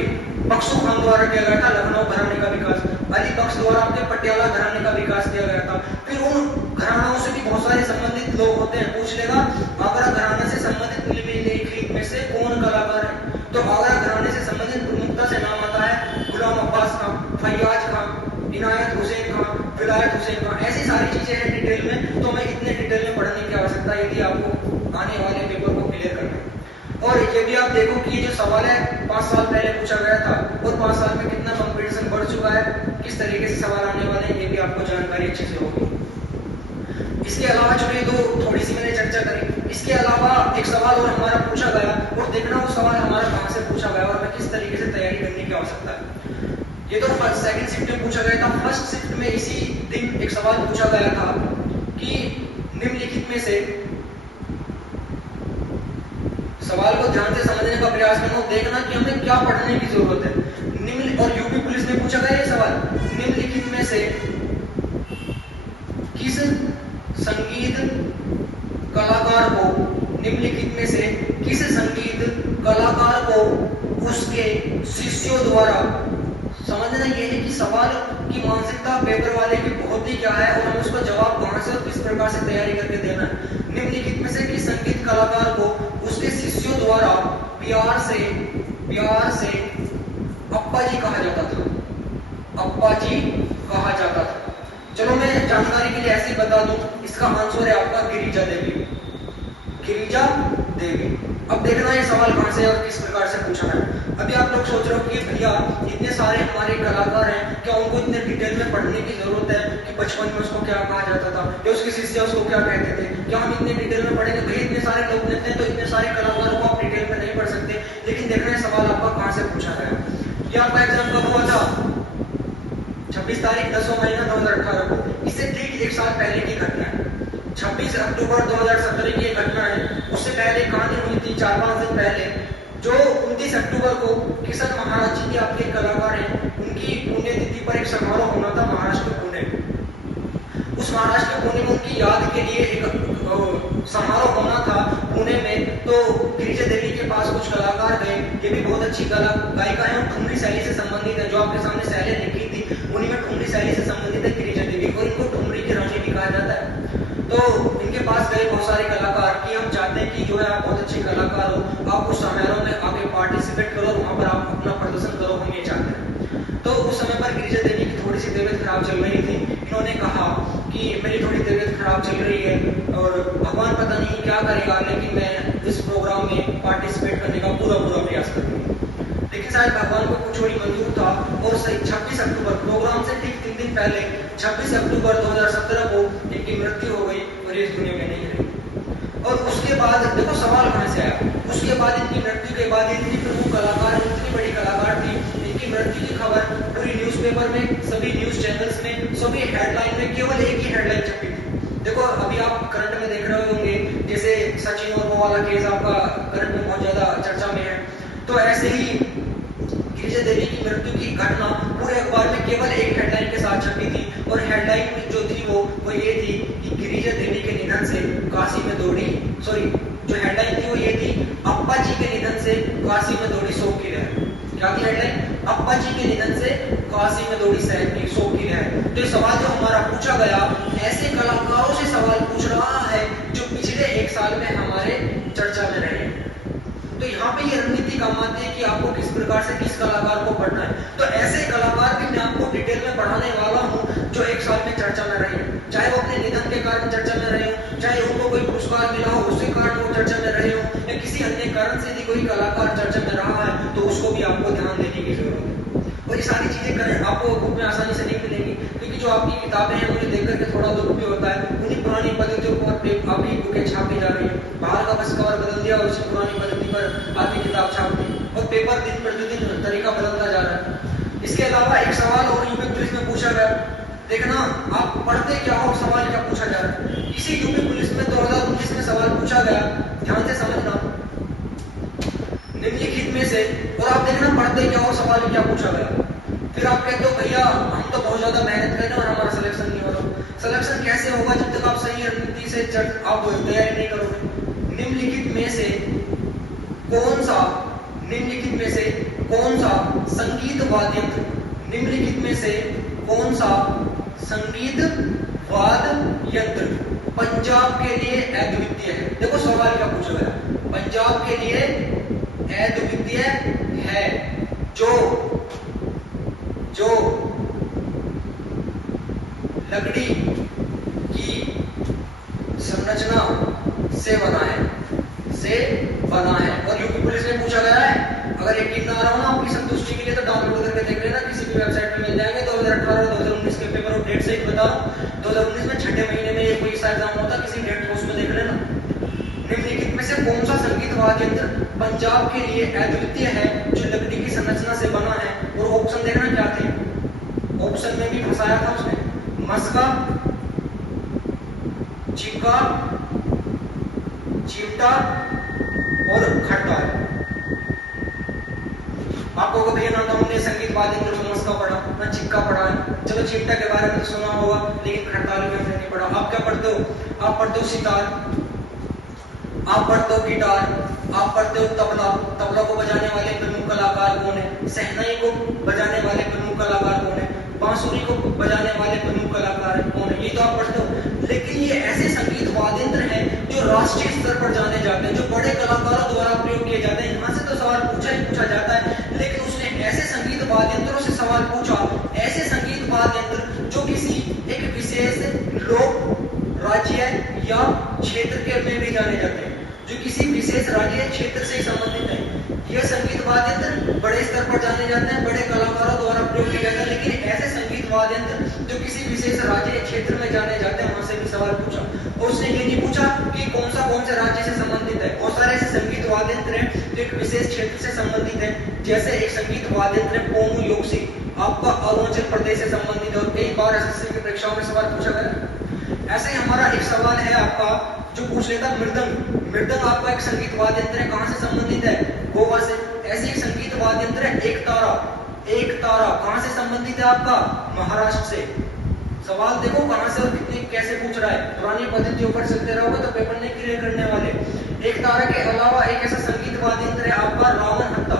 बख्शू खान द्वारा किया गया था लखनऊ घराने का विकास। अली बख्श द्वारा अपने पटियाला घराने का विकास किया गया था। फिर उन घरानाओं से भी बहुत सारे संबंधित लोग होते हैं। पूछ लेगा आगरा घराने से संबंधित निम्नलिखित में से कौन कलाकार है, तो आगरा घराने से संबंधित प्रमुखता से नाम आता है गुलाम अब्बास खान, फैयाज खान, इनायत हुसैन खान, विलायत हुसैन खान। ऐसी सारी चीजें हैं डिटेल में, तो मैं इतने डिटेल में पढ़ने की आवश्यकता है यदि आपको आने वाले पेपर को क्लियर करना है। और ये भी आप देखो कि ये जो सवाल है 5 साल पहले पूछा गया था और 5 साल में कितना कंपटीशन बढ़ चुका है, किस तरीके से सवाल आने वाले हैं, ये भी आपको जानकारी अच्छे से होगी। इसके अलावा चलिए तो थोड़ी सी मैंने चर्चा करी। इसके अलावा एक सवाल और हमारा पूछा गया और देखना वो सवाल हमारा कहाँ से पूछा गया और हमें किस तरीके से तैयारी करने की आवश्यकता है। ये तो सेकंड शिफ्ट में पूछा गया था। फर्स्ट शिफ्ट में इसी दिन एक सवाल पूछा गया था कि निम्नलिखित में से, सवाल को ध्यान से समझने का प्रयास करो, देखना कि हमें क्या पढ़ने की जरूरत है। निम्न और यूपी पुलिस में पूछा गया ये सवाल, निम्नलिखित में से किस संगीत कलाकार को, निम्नलिखित में से किस संगीत कलाकार को उसके शिष्यों द्वारा, समझना ये है कि सवाल की मानसिकता पेपर वाले की बहुत ही क्या है और हमें उसका जवाब कहां से और किस प्रकार से तैयारी करके देना है। निम्नलिखित में से किस संगीत कलाकार को उसके शिष्यों द्वारा प्यार से अप्पा जी कहा जाता था। अप्पाजी कहा जाता था। चलो मैं जानकारी के लिए ऐसे ही बता दूं, इसका आंसर है आपका गिरिजा देवी। गिरिजा देवी। अब देखना ये सवाल कहां से और किस प्रकार से पूछा है। अभी आप लोग सोच रहे हो कि भैया इतने सारे हमारे कलाकार हैं, क्या उनको इतने डिटेल में पढ़ने की जरूरत है कि बचपन में उसको क्या कहा जाता था या उसके शिष्य उसको क्या कहते थे, क्या हम इतने डिटेल में पढ़ेंगे? भैया इतने सारे लोग देखते हैं तो इतने सारे कलाकारों को आप डिटेल में नहीं पढ़ सकते। लेकिन देखना है सवाल आपका कहां से पूछा गया। ये आपका एग्जाम कब हुआ था? 26 तारीख 10वां महीना 2018 को। इससे ठीक एक साल पहले की घटना है। 26 अक्टूबर 2017 की एक घटना है। उससे पहले कहानी हुई थी 4-5 दिन पहले, जो 29 अक्टूबर को किशन महाराज जी के आपके कलाकार हैं, उनकी पुण्यतिथि पर एक समारोह होना था महाराष्ट्र के पुणे। उस महाराष्ट्र के पुणे में उनकी याद के लिए एक समारोह होना था पुणे में। तो गिरिजा देवी के पास कुछ कलाकार गए, ये भी बहुत अच्छी गायिका है और ठुमरी शैली से संबंधित है। जो आपके सामने शैली लिखी थी उन्हीं में ठुमरी शैली से संबंधित है गिरिजा देवी को। इनको ठुमरी की रानी भी कहा जाता है। तो इनके पास गए बहुत सारे कलाकार कि हम चाहते हैं कि जो है आप बहुत अच्छे कलाकार हो, आप उस समारोह में आगे पार्टिसिपेट करो, वहां पर आप अपना प्रदर्शन करो, हम ये चाहते हैं। तो उस समय पर गिरिजा देवी की थोड़ी सी तबीयत खराब चल रही थी। इन्होंने कहा कि मेरी थोड़ी तबीयत खराब चल रही है और भगवान पता नहीं क्या करेगा, लेकिन मैं इस प्रोग्राम में पार्टिसिपेट करने का पूरा प्रयास करूंगी। लेकिन शायद भगवान को कुछ और ही मंजूर था और 26 अक्टूबर प्रोग्राम से ठीक 3 दिन पहले 26 अक्टूबर 2017 को इनकी मृत्यु हो गई और इस दुनिया में नहीं रही। और उसके बाद देखो सवाल कहां से आया। उसके बाद इनकी मृत्यु के बाद इतनी प्रमुख कलाकार, इतनी बड़ी कलाकार थी, इनकी मृत्यु की खबर पूरी न्यूज़पेपर में, सभी न्यूज चैनल्स में, सभी हेडलाइन में केवल एक ही हेडलाइन छपी थी। देखो अभी आप करंट में देख रहे होंगे, जैसे सचिन और वो वाला केस आपका करंट में बहुत ज्यादा चर्चा में है। तो ऐसे ही गिरिजा देवी की मृत्यु की घटना पूरे अखबार में केवल एक हेडलाइन के साथ छपी थी और हेडलाइन जो थी वो ये थी कि गिरिजा देवी के निधन से काशी में दौड़ी, सॉरी जो हेडलाइन थी वो ये थी, अप्पा जी के निधन से काशी में दौड़ी शोक की लहर। क्या थी हेडलाइन? अप्पा जी के निधन से काशी में दौड़ी शोक की लहर। तो ये सवाल जो हमारा पूछा गया, ऐसे कलाकारों से सवाल पूछ रहा है जो पिछले एक साल में हमारे चर्चा में रहे। तो यहाँ पे ये रणनीति काम आती है कि आपको किस प्रकार से किस कलाकार को पढ़ना है। तो ऐसे कलाकार भी मैं आपको डिटेल में पढ़ाने वाला हूँ जो एक साल में चर्चा में रहे, चाहे वो अपने निधन के कारण चर्चा में रहे हो, चाहे उनको कोई पुरस्कार मिला हो उसके कारण वो चर्चा में रहे हो, या किसी अन्य कारण से यदि कोई कलाकार चर्चा में रहा है तो उसको भी आपको ध्यान देने की जरूरत है। और ये सारी चीजें आपको बुक में आसानी से नहीं मिलेंगी, क्योंकि जो आपकी किताबें हैं उन्हें देख करके थोड़ा दुख भी होता है। उन्हीं पुरानी पद्धतियों पर आपकी बुकें छापी जा रही है। बाहर का बस कवर बदल दिया और उसी पुरानी पद्धति पर आपकी किताब छाप दी और पेपर दिन प्रतिदिन तरीका बदलता जा रहा है। इसके अलावा एक सवाल और यूपी पुलिस में पूछा गया, देखना आप पढ़ते क्या हो, सवाल क्या पूछा जा रहा है। इसी यूपी पुलिस में 2019 में सवाल पूछा गया, ध्यान से समझना, निम्नलिखित में से, और आप देखना पढ़ते क्या हो, सवाल क्या पूछा गया। फिर आप कहते हो भैया हम तो बहुत ज्यादा मेहनत कर रहे हैं और हमारा सिलेक्शन नहीं हो रहा। सिलेक्शन कैसे होगा जब तक आप सही रणनीति से आप तैयारी नहीं करोगे। निम्नलिखित में से कौन सा, निम्नलिखित में से कौन सा संगीत वाद्य यंत्र, निम्नलिखित में से कौन सा संगीत वाद्य यंत्र पंजाब के लिए अद्वितीय है। देखो सवाल क्या पूछा गया, पंजाब के लिए अद्वितीय है, जो लकड़ी की संरचना से बना है, और यूपी पुलिस में पूछा गया है। अगर यकीन ना आ रहा हो ना आपकी संतुष्टि के लिए तो डाउनलोड करके देख लेना, किसी भी वेबसाइट पे मिल जाएंगे। 2018-2019 के पेपर और डेट सहित बता रहा हूं। 2019 में छठे महीने में ये कोई सा एग्जाम होता, किसी डेट को उसमें देख लेना। निम्नलिखित में से कौन सा संगीत वाद्य यंत्र पंजाब के लिए अद्वितीय है, जो लकड़ी की संरचना से बना है। और ऑप्शन देखना क्या थे, ऑप्शन में भी फंसाया था उसने, मस्का, चिक्का, चिमटा और खड़ताल। आपको कभी ना तो हमने संगीत वाद्य यंत्र में मस्का पढ़ा, ना चिक्का पढ़ा है। चलो चिमटा के बारे में तो सुना होगा, लेकिन खड़ताल में हमने नहीं पढ़ा। आप क्या पढ़ते हो? आप पढ़ते हो सितार, आप पढ़ते हो गिटार, आप पढ़ते हो तबला। तबला को बजाने वाले प्रमुख कलाकार कौन है? शहनाई को बजाने वाले प्रमुख कलाकार कौन है? बांसुरी को बजाने वाले प्रमुख कलाकार कौन है? ये तो आप पढ़ते हो। लेकिन ये ऐसे संगीत वाद्य यंत्र हैं जो राष्ट्रीय स्तर पर जाने जाते हैं, जो बड़े कलाकारों द्वारा प्रयोग किए जाते हैं। यहाँ से तो सवाल पूछा ही पूछा जाता है, लेकिन उसने ऐसे संगीत वाद्य यंत्रों से सवाल पूछा, ऐसे जो किसी एक विशेष लोक राज्य या क्षेत्र के में भी जाने जाते हैं, जो किसी विशेष राज्य या क्षेत्र से संबंधित है। यह संगीत वाद्य यंत्र बड़े स्तर पर जाने जाते हैं, बड़े कलाकारों द्वारा प्रयोग किया जाता है, लेकिन ऐसे संगीत वाद्य यंत्र जो किसी विशेष राज्य या क्षेत्र में जाने जाते हैं, वहां से भी सवाल पूछा और उसने ये नहीं पूछा कि कौन से राज्य से संबंधित है। बहुत सारे ऐसे संगीत वाद्य यंत्र हैं जो एक विशेष क्षेत्र से संबंधित है, जैसे एक संगीत वाद्य यंत्र है पोमू योक्सी, आपका अरुणाचल प्रदेश से संबंधित है और कई बार एसएससी की परीक्षाओं में सवाल पूछा गया। ऐसे ही हमारा एक सवाल है आपका जो पूछ लेता मृदंग। मृदंग आपका एक संगीत वाद्य यंत्र है, कहां से संबंधित है? गोवा से। ऐसे एक संगीत वाद्य यंत्र है एक तारा। एक तारा कहां से संबंधित है आपका? महाराष्ट्र से। सवाल देखो कहां से और कितनी कैसे पूछ रहा है। पुरानी पद्धतियों पर चलते रहोगे तो पेपर नहीं क्लियर करने वाले। एक तारा के अलावा एक ऐसा संगीत वाद्य यंत्र है आपका रावण हत्ता।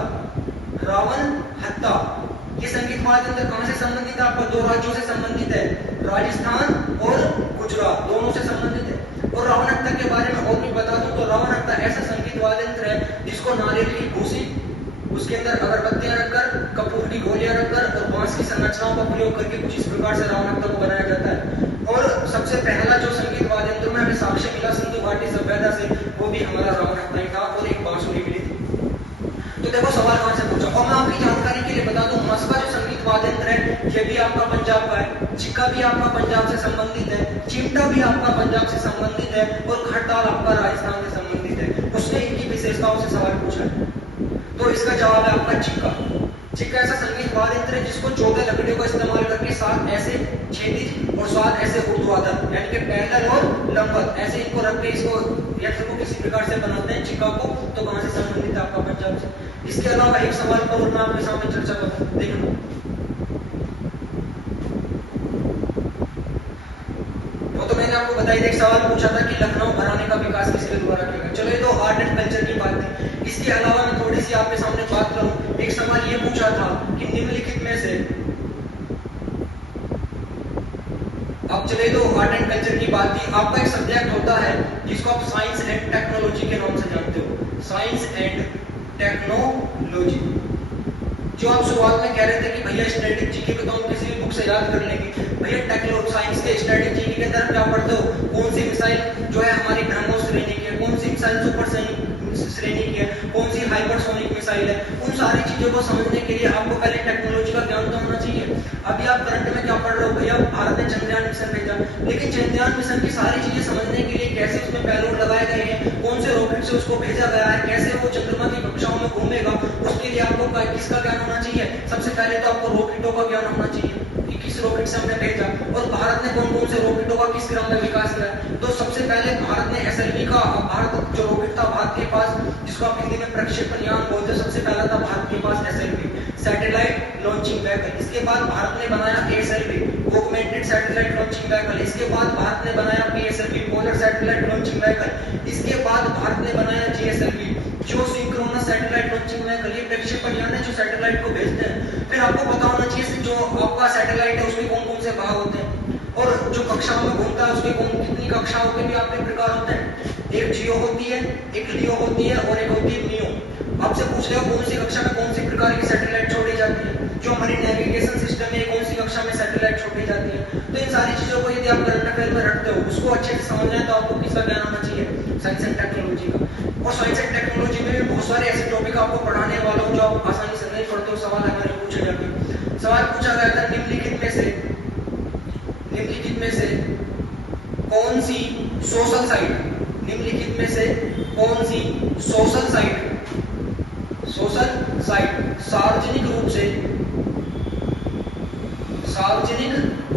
रावण हत्ता ये संगीत वाद्य यंत्र कहां से संबंधित है? आपका दो राज्यों से संबंधित है, राजस्थान और गुजरात, दोनों से संबंधित है। और रावण हत्ता के बारे में और भी बता दूं तो रावण हत्ता ऐसा संगीत वाद्य यंत्र है जिसको नारियल की भूसी, उसके अंदर अगरबत्तियां रखकर, कपूर की गोलियां रखकर और बांस की संरचनाओं का प्रयोग करके कुछ इस प्रकार से रावण हत्ता को बनाया जाता है। और सबसे पहला जो संगीत वाद्य यंत्र में हमें साक्ष्य मिला सिंधु घाटी सभ्यता से, वो भी हमारा रावण हत्ता ही था और एक बांसुरी मिली थी। तो देखो सवाल कहां से पूछा। और मैं आपकी जानकारी के लिए बता दूं, मस्का जो संगीत वाद्य यंत्र है ये भी आपका पंजाब का है, चिक्का भी आपका पंजाब से संबंधित है, चिमटा भी आपका पंजाब से संबंधित है और खड़ताल आपका राजस्थान से संबंधित है। उसने इनकी विशेषताओं से सवाल पूछा है, तो इसका जवाब है आपका चिक्का। चिक्का ऐसा संगीत वाद्य यंत्र है जिसको 14 लकड़ियों का इस्तेमाल करके 7 ऐसे क्षैतिज और 7 ऐसे ऊर्ध्वाधर यानी कि पैरेलल और लंबवत ऐसे इनको रख के इसको यंत्र को किसी प्रकार से बनाते हैं चिक्का को। तो कहां से संबंधित है? आपका पंजाब से। इसके अलावा एक सवाल पर मैं आपके सामने चर्चा करूं, देखो वो तो मैंने आपको बताया एक सवाल पूछा था कि लखनऊ घराने का विकास किसके द्वारा किया गया। चलो ये तो आर्ट एंड कल्चर की बात थी। इसके अलावा मैं थोड़ी सी आपके सामने बात करूं, एक सवाल ये पूछा था कि निम्नलिखित में से, अब चले तो आर्ट एंड कल्चर की बात थी, आपका एक सब्जेक्ट होता है जिसको आप साइंस एंड टेक्नोलॉजी के नाम से जानते हो, साइंस एंड टेक्नोलॉजी। जो आप शुरुआत में कह रहे थे कि भैया स्टैटिक जीके को तो हम किसी भी बुक से याद कर लेंगे, भैया टेक्नोलॉजी साइंस के स्टैटिक जीके के अंदर क्या पढ़ते हो? कौन सी मिसाइल जो है हमारी ब्रह्मोस श्रेणी की है, कौन सी मिसाइल सुपर श्रेणी की है, कौन सी हाइपरसोनिक मिसाइल है। उन सारी चीजों को समझने के लिए आपको पहले टेक्नोलॉजी का ज्ञान तो होना चाहिए। अभी आप करंट में क्या पढ़ रहे हो? भैया भारत ने चंद्रयान मिशन भेजा, लेकिन चंद्रयान मिशन की सारी चीजें समझने के लिए कैसे उसमें पेलोड लगाए गए हैं, कौन से रॉकेट से उसको भेजा गया है, कैसे वो चंद्रमा की कक्षाओं में घूमेगा, उसके लिए आपको किसका ज्ञान होना चाहिए? सबसे पहले तो आपको रॉकेटों का ज्ञान होना चाहिए कि किस रॉकेट से हमने भेजा और भारत ने कौन कौन से रॉकेटों का किस क्रम में विकास किया। तो सबसे पहले भारत ने एसएलवी का, भारत जो रॉकेट था भारत के पास, जिसको आप हिंदी में प्रक्षेपण यान बोलते हैं, सबसे पहला था भारत के पास एसएलवी, सैटेलाइट लॉन्चिंग व्हीकल। इसके बाद भारत ने बनाया ASLV, augmented satellite launching vehicle. इसके बाद भारत ने बनाया PSLV, polar satellite launching vehicle. इसके बाद भारत ने बनाया जीएसएलवी, जो सिंक्रोनस सैटेलाइट लॉन्चिंग व्हीकल। ये प्रक्षेपण यान है जो सैटेलाइट को भेजते हैं। फिर आपको पता होना चाहिए जो आपका सैटेलाइट है उसमें कौन कौन से भाग होते हैं और जो कक्षाओं में घूमता है उसके कितनी कक्षाओं के भी आपके प्रकार होते हैं। एक जियो होती है, एक लियो होती है और एक होती है नियो। आपसे पूछ रहे हो कौन सी कक्षा में कौन सी प्रकार की सैटेलाइट छोड़ी जाती है, जो हमारी नेविगेशन सिस्टम है कौन सी कक्षा में सैटेलाइट छोड़ी जाती है। तो इन सारी चीजों को यदि आप करंट अफेयर में रखते हो, उसको अच्छे से समझना है तो आपको किसका ज्ञान होना चाहिए? साइंस एंड टेक्नोलॉजी का। और साइंस एंड टेक्नोलॉजी में भी बहुत सारे ऐसे टॉपिक आपको पढ़ाने वाला हूं जो आप आसानी से नहीं पढ़ते हो। सवाल हमारे पूछे जाते हैं। सवाल पूछा गया था निम्नलिखित में से कौन सी सोशल साइट, निम्नलिखित में से कौन सी सोशल साइट सार्वजनिक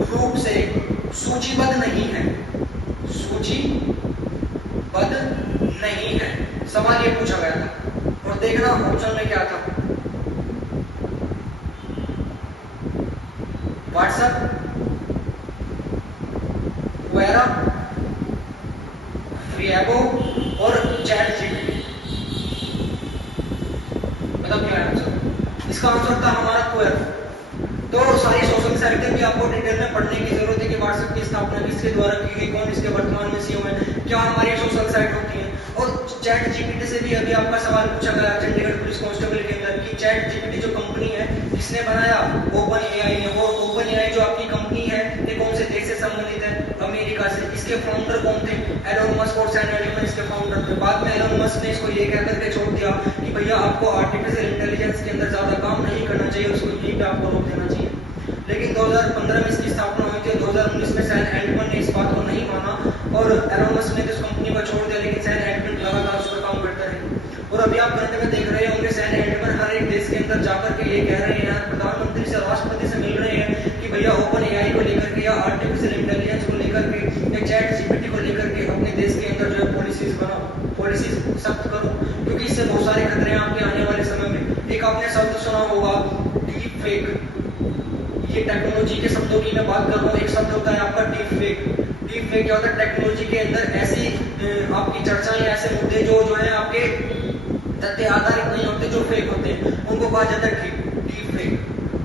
रूप से सूचीबद्ध नहीं है, सवाल ये पूछा गया था। और देखना ऑप्शन में क्या था, व्हाट्सएप, क्वेरा, फ्रीएबो और चैट जीपीटी। मतलब क्या है आंसर? इसका आंसर था हमारा क्वेरा। तो सारी सोशल साइटें भी आपको डिटेल में पढ़ने की जरूरत है कि व्हाट्सएप की स्थापना किसके द्वारा की गई, कौन इसके वर्तमान में सीईओ है, क्या हमारी सोशल साइट होती है। और चैट जीपीटी से भी अभी आपका सवाल पूछा गया चंडीगढ़ पुलिस कांस्टेबल के अंदर कि चैट जीपीटी जो कंपनी है जिसने बनाया ओपन एआई है, वो ओपन एआई जो आपकी कंपनी है, एक इसके फाउंडर कौन थे? एलोन मस्क और सैम अल्टमैन इसके फाउंडर थे। बाद में एलोन मस्क ने इसको ये कह करके छोड़ दिया कि भैया आपको आर्टिफिशियल इंटेलिजेंस के अंदर ज्यादा काम नहीं करना चाहिए, उसको यहीं पे आपको रोक देना चाहिए। लेकिन 2015 में इसकी स्थापना हुई थी, 2019 में सैम अल्टमैन ने इस बात को नहीं माना और एलोन मस्क ने इस कंपनी को छोड़ दिया, लेकिन सैम अल्टमैन लगातार उस पर काम करता रहे। और अभी आप करंट में देख रहे होंगे सैम अल्टमैन हर एक देश के अंदर जाकर के ये कह रहे हैं, प्रधानमंत्री से राष्ट्रपति से मिल रहे हैं कि भैया ओपन एआई को लेकर के या आर्टिफिशियल इंटेलिजेंस को लेकर के या चैट जीपीटी को लेकर के अपने देश के अंदर जो है पॉलिसीज सख्त करो, क्योंकि इससे बहुत सारे खतरे हैं आपके आने वाले समय में। एक आपने शब्द सुना होगा डीप फेक, ये टेक्नोलॉजी के शब्दों की मैं बात कर रहा हूँ। एक शब्द होता है आपका डीप फेक। डीप फेक क्या होता है? टेक्नोलॉजी के अंदर ऐसी आपकी चर्चाएं, ऐसे मुद्दे जो है आपके तथ्य आधारित नहीं होते, जो फेक होते हैं, उनको कहा जाता है डीप फेक।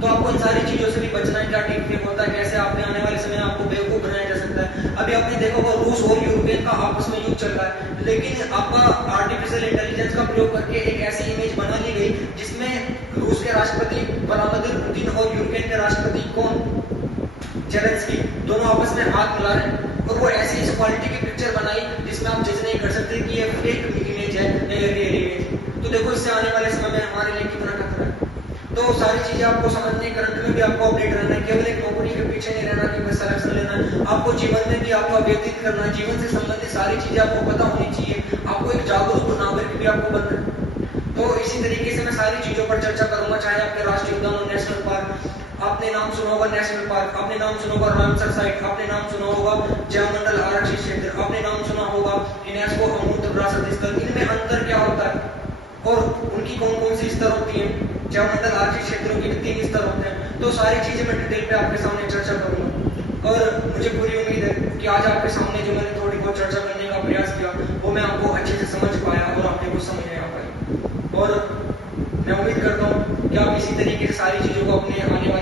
तो आपको इन सारी चीजों से भी बचना है। क्या डीप फेक होता है, कैसे आपके आने वाले समय में आपको बेवकूफ बनाया जा सकता है। अभी आपने देखा होगा रूस और यूरोपियन का आपस में युद्ध चल रहा है, लेकिन आपका आर्टिफिशियल इंटेलिजेंस का प्रयोग करके एक ऐसी इमेज बना ली गई जिसमें रूस के राष्ट्रपति व्लादिमीर पुतिन और यूक्रेन के राष्ट्रपति कौन, जेलेंस्की, दोनों आपस में हाथ मिला रहे हैं। और वो ऐसी इस क्वालिटी की पिक्चर बनाई जिसमें आप जज नहीं कर सकते कि ये फेक इमेज है या रियल इमेज। तो देखो इससे आने वाले समय में हमारे लिए कितना खतरा है। तो सारी चीजें आपको समझनी, करंट में भी आपको अपडेट रहना है। केवल एक नौकरी के पीछे नहीं रहना कि बस सिलेक्शन लेना है। आपको जीवन में भी आपको व्यतीत करना है, जीवन से संबंधित सारी चीजें आपको पता होनी चाहिए। आपको एक जागरूक नागरिक भी आपको बनना है। तो इसी तरीके से मैं सारी चीजों पर चर्चा करूंगा, चाहे आपके राष्ट्रीय उद्यान और नेशनल पार्क, आपने नाम सुना होगा नेशनल पार्क, आपने नाम सुना होगा रामसर साइट, आपने नाम सुना होगा जैवमंडल आरक्षित क्षेत्र, आपने नाम सुना होगा यूनेस्को अमूर्त विरासत स्थल। इनमें अंतर क्या होता है और उनकी कौन कौन सी स्तर होती है? जैवमंडल आरक्षित क्षेत्रों के 3 स्तर होते हैं। तो सारी चीजें मैं डिटेल पे आपके सामने चर्चा करूंगा और मुझे पूरी उम्मीद है कि आज आपके सामने जो मैंने थोड़ी बहुत चर्चा करने का प्रयास किया वो मैं आपको अच्छे से समझ पाया और आपके कुछ समझ नहीं आ पाई। और मैं उम्मीद करता हूँ कि आप इसी तरीके से सारी चीजों को अपने आने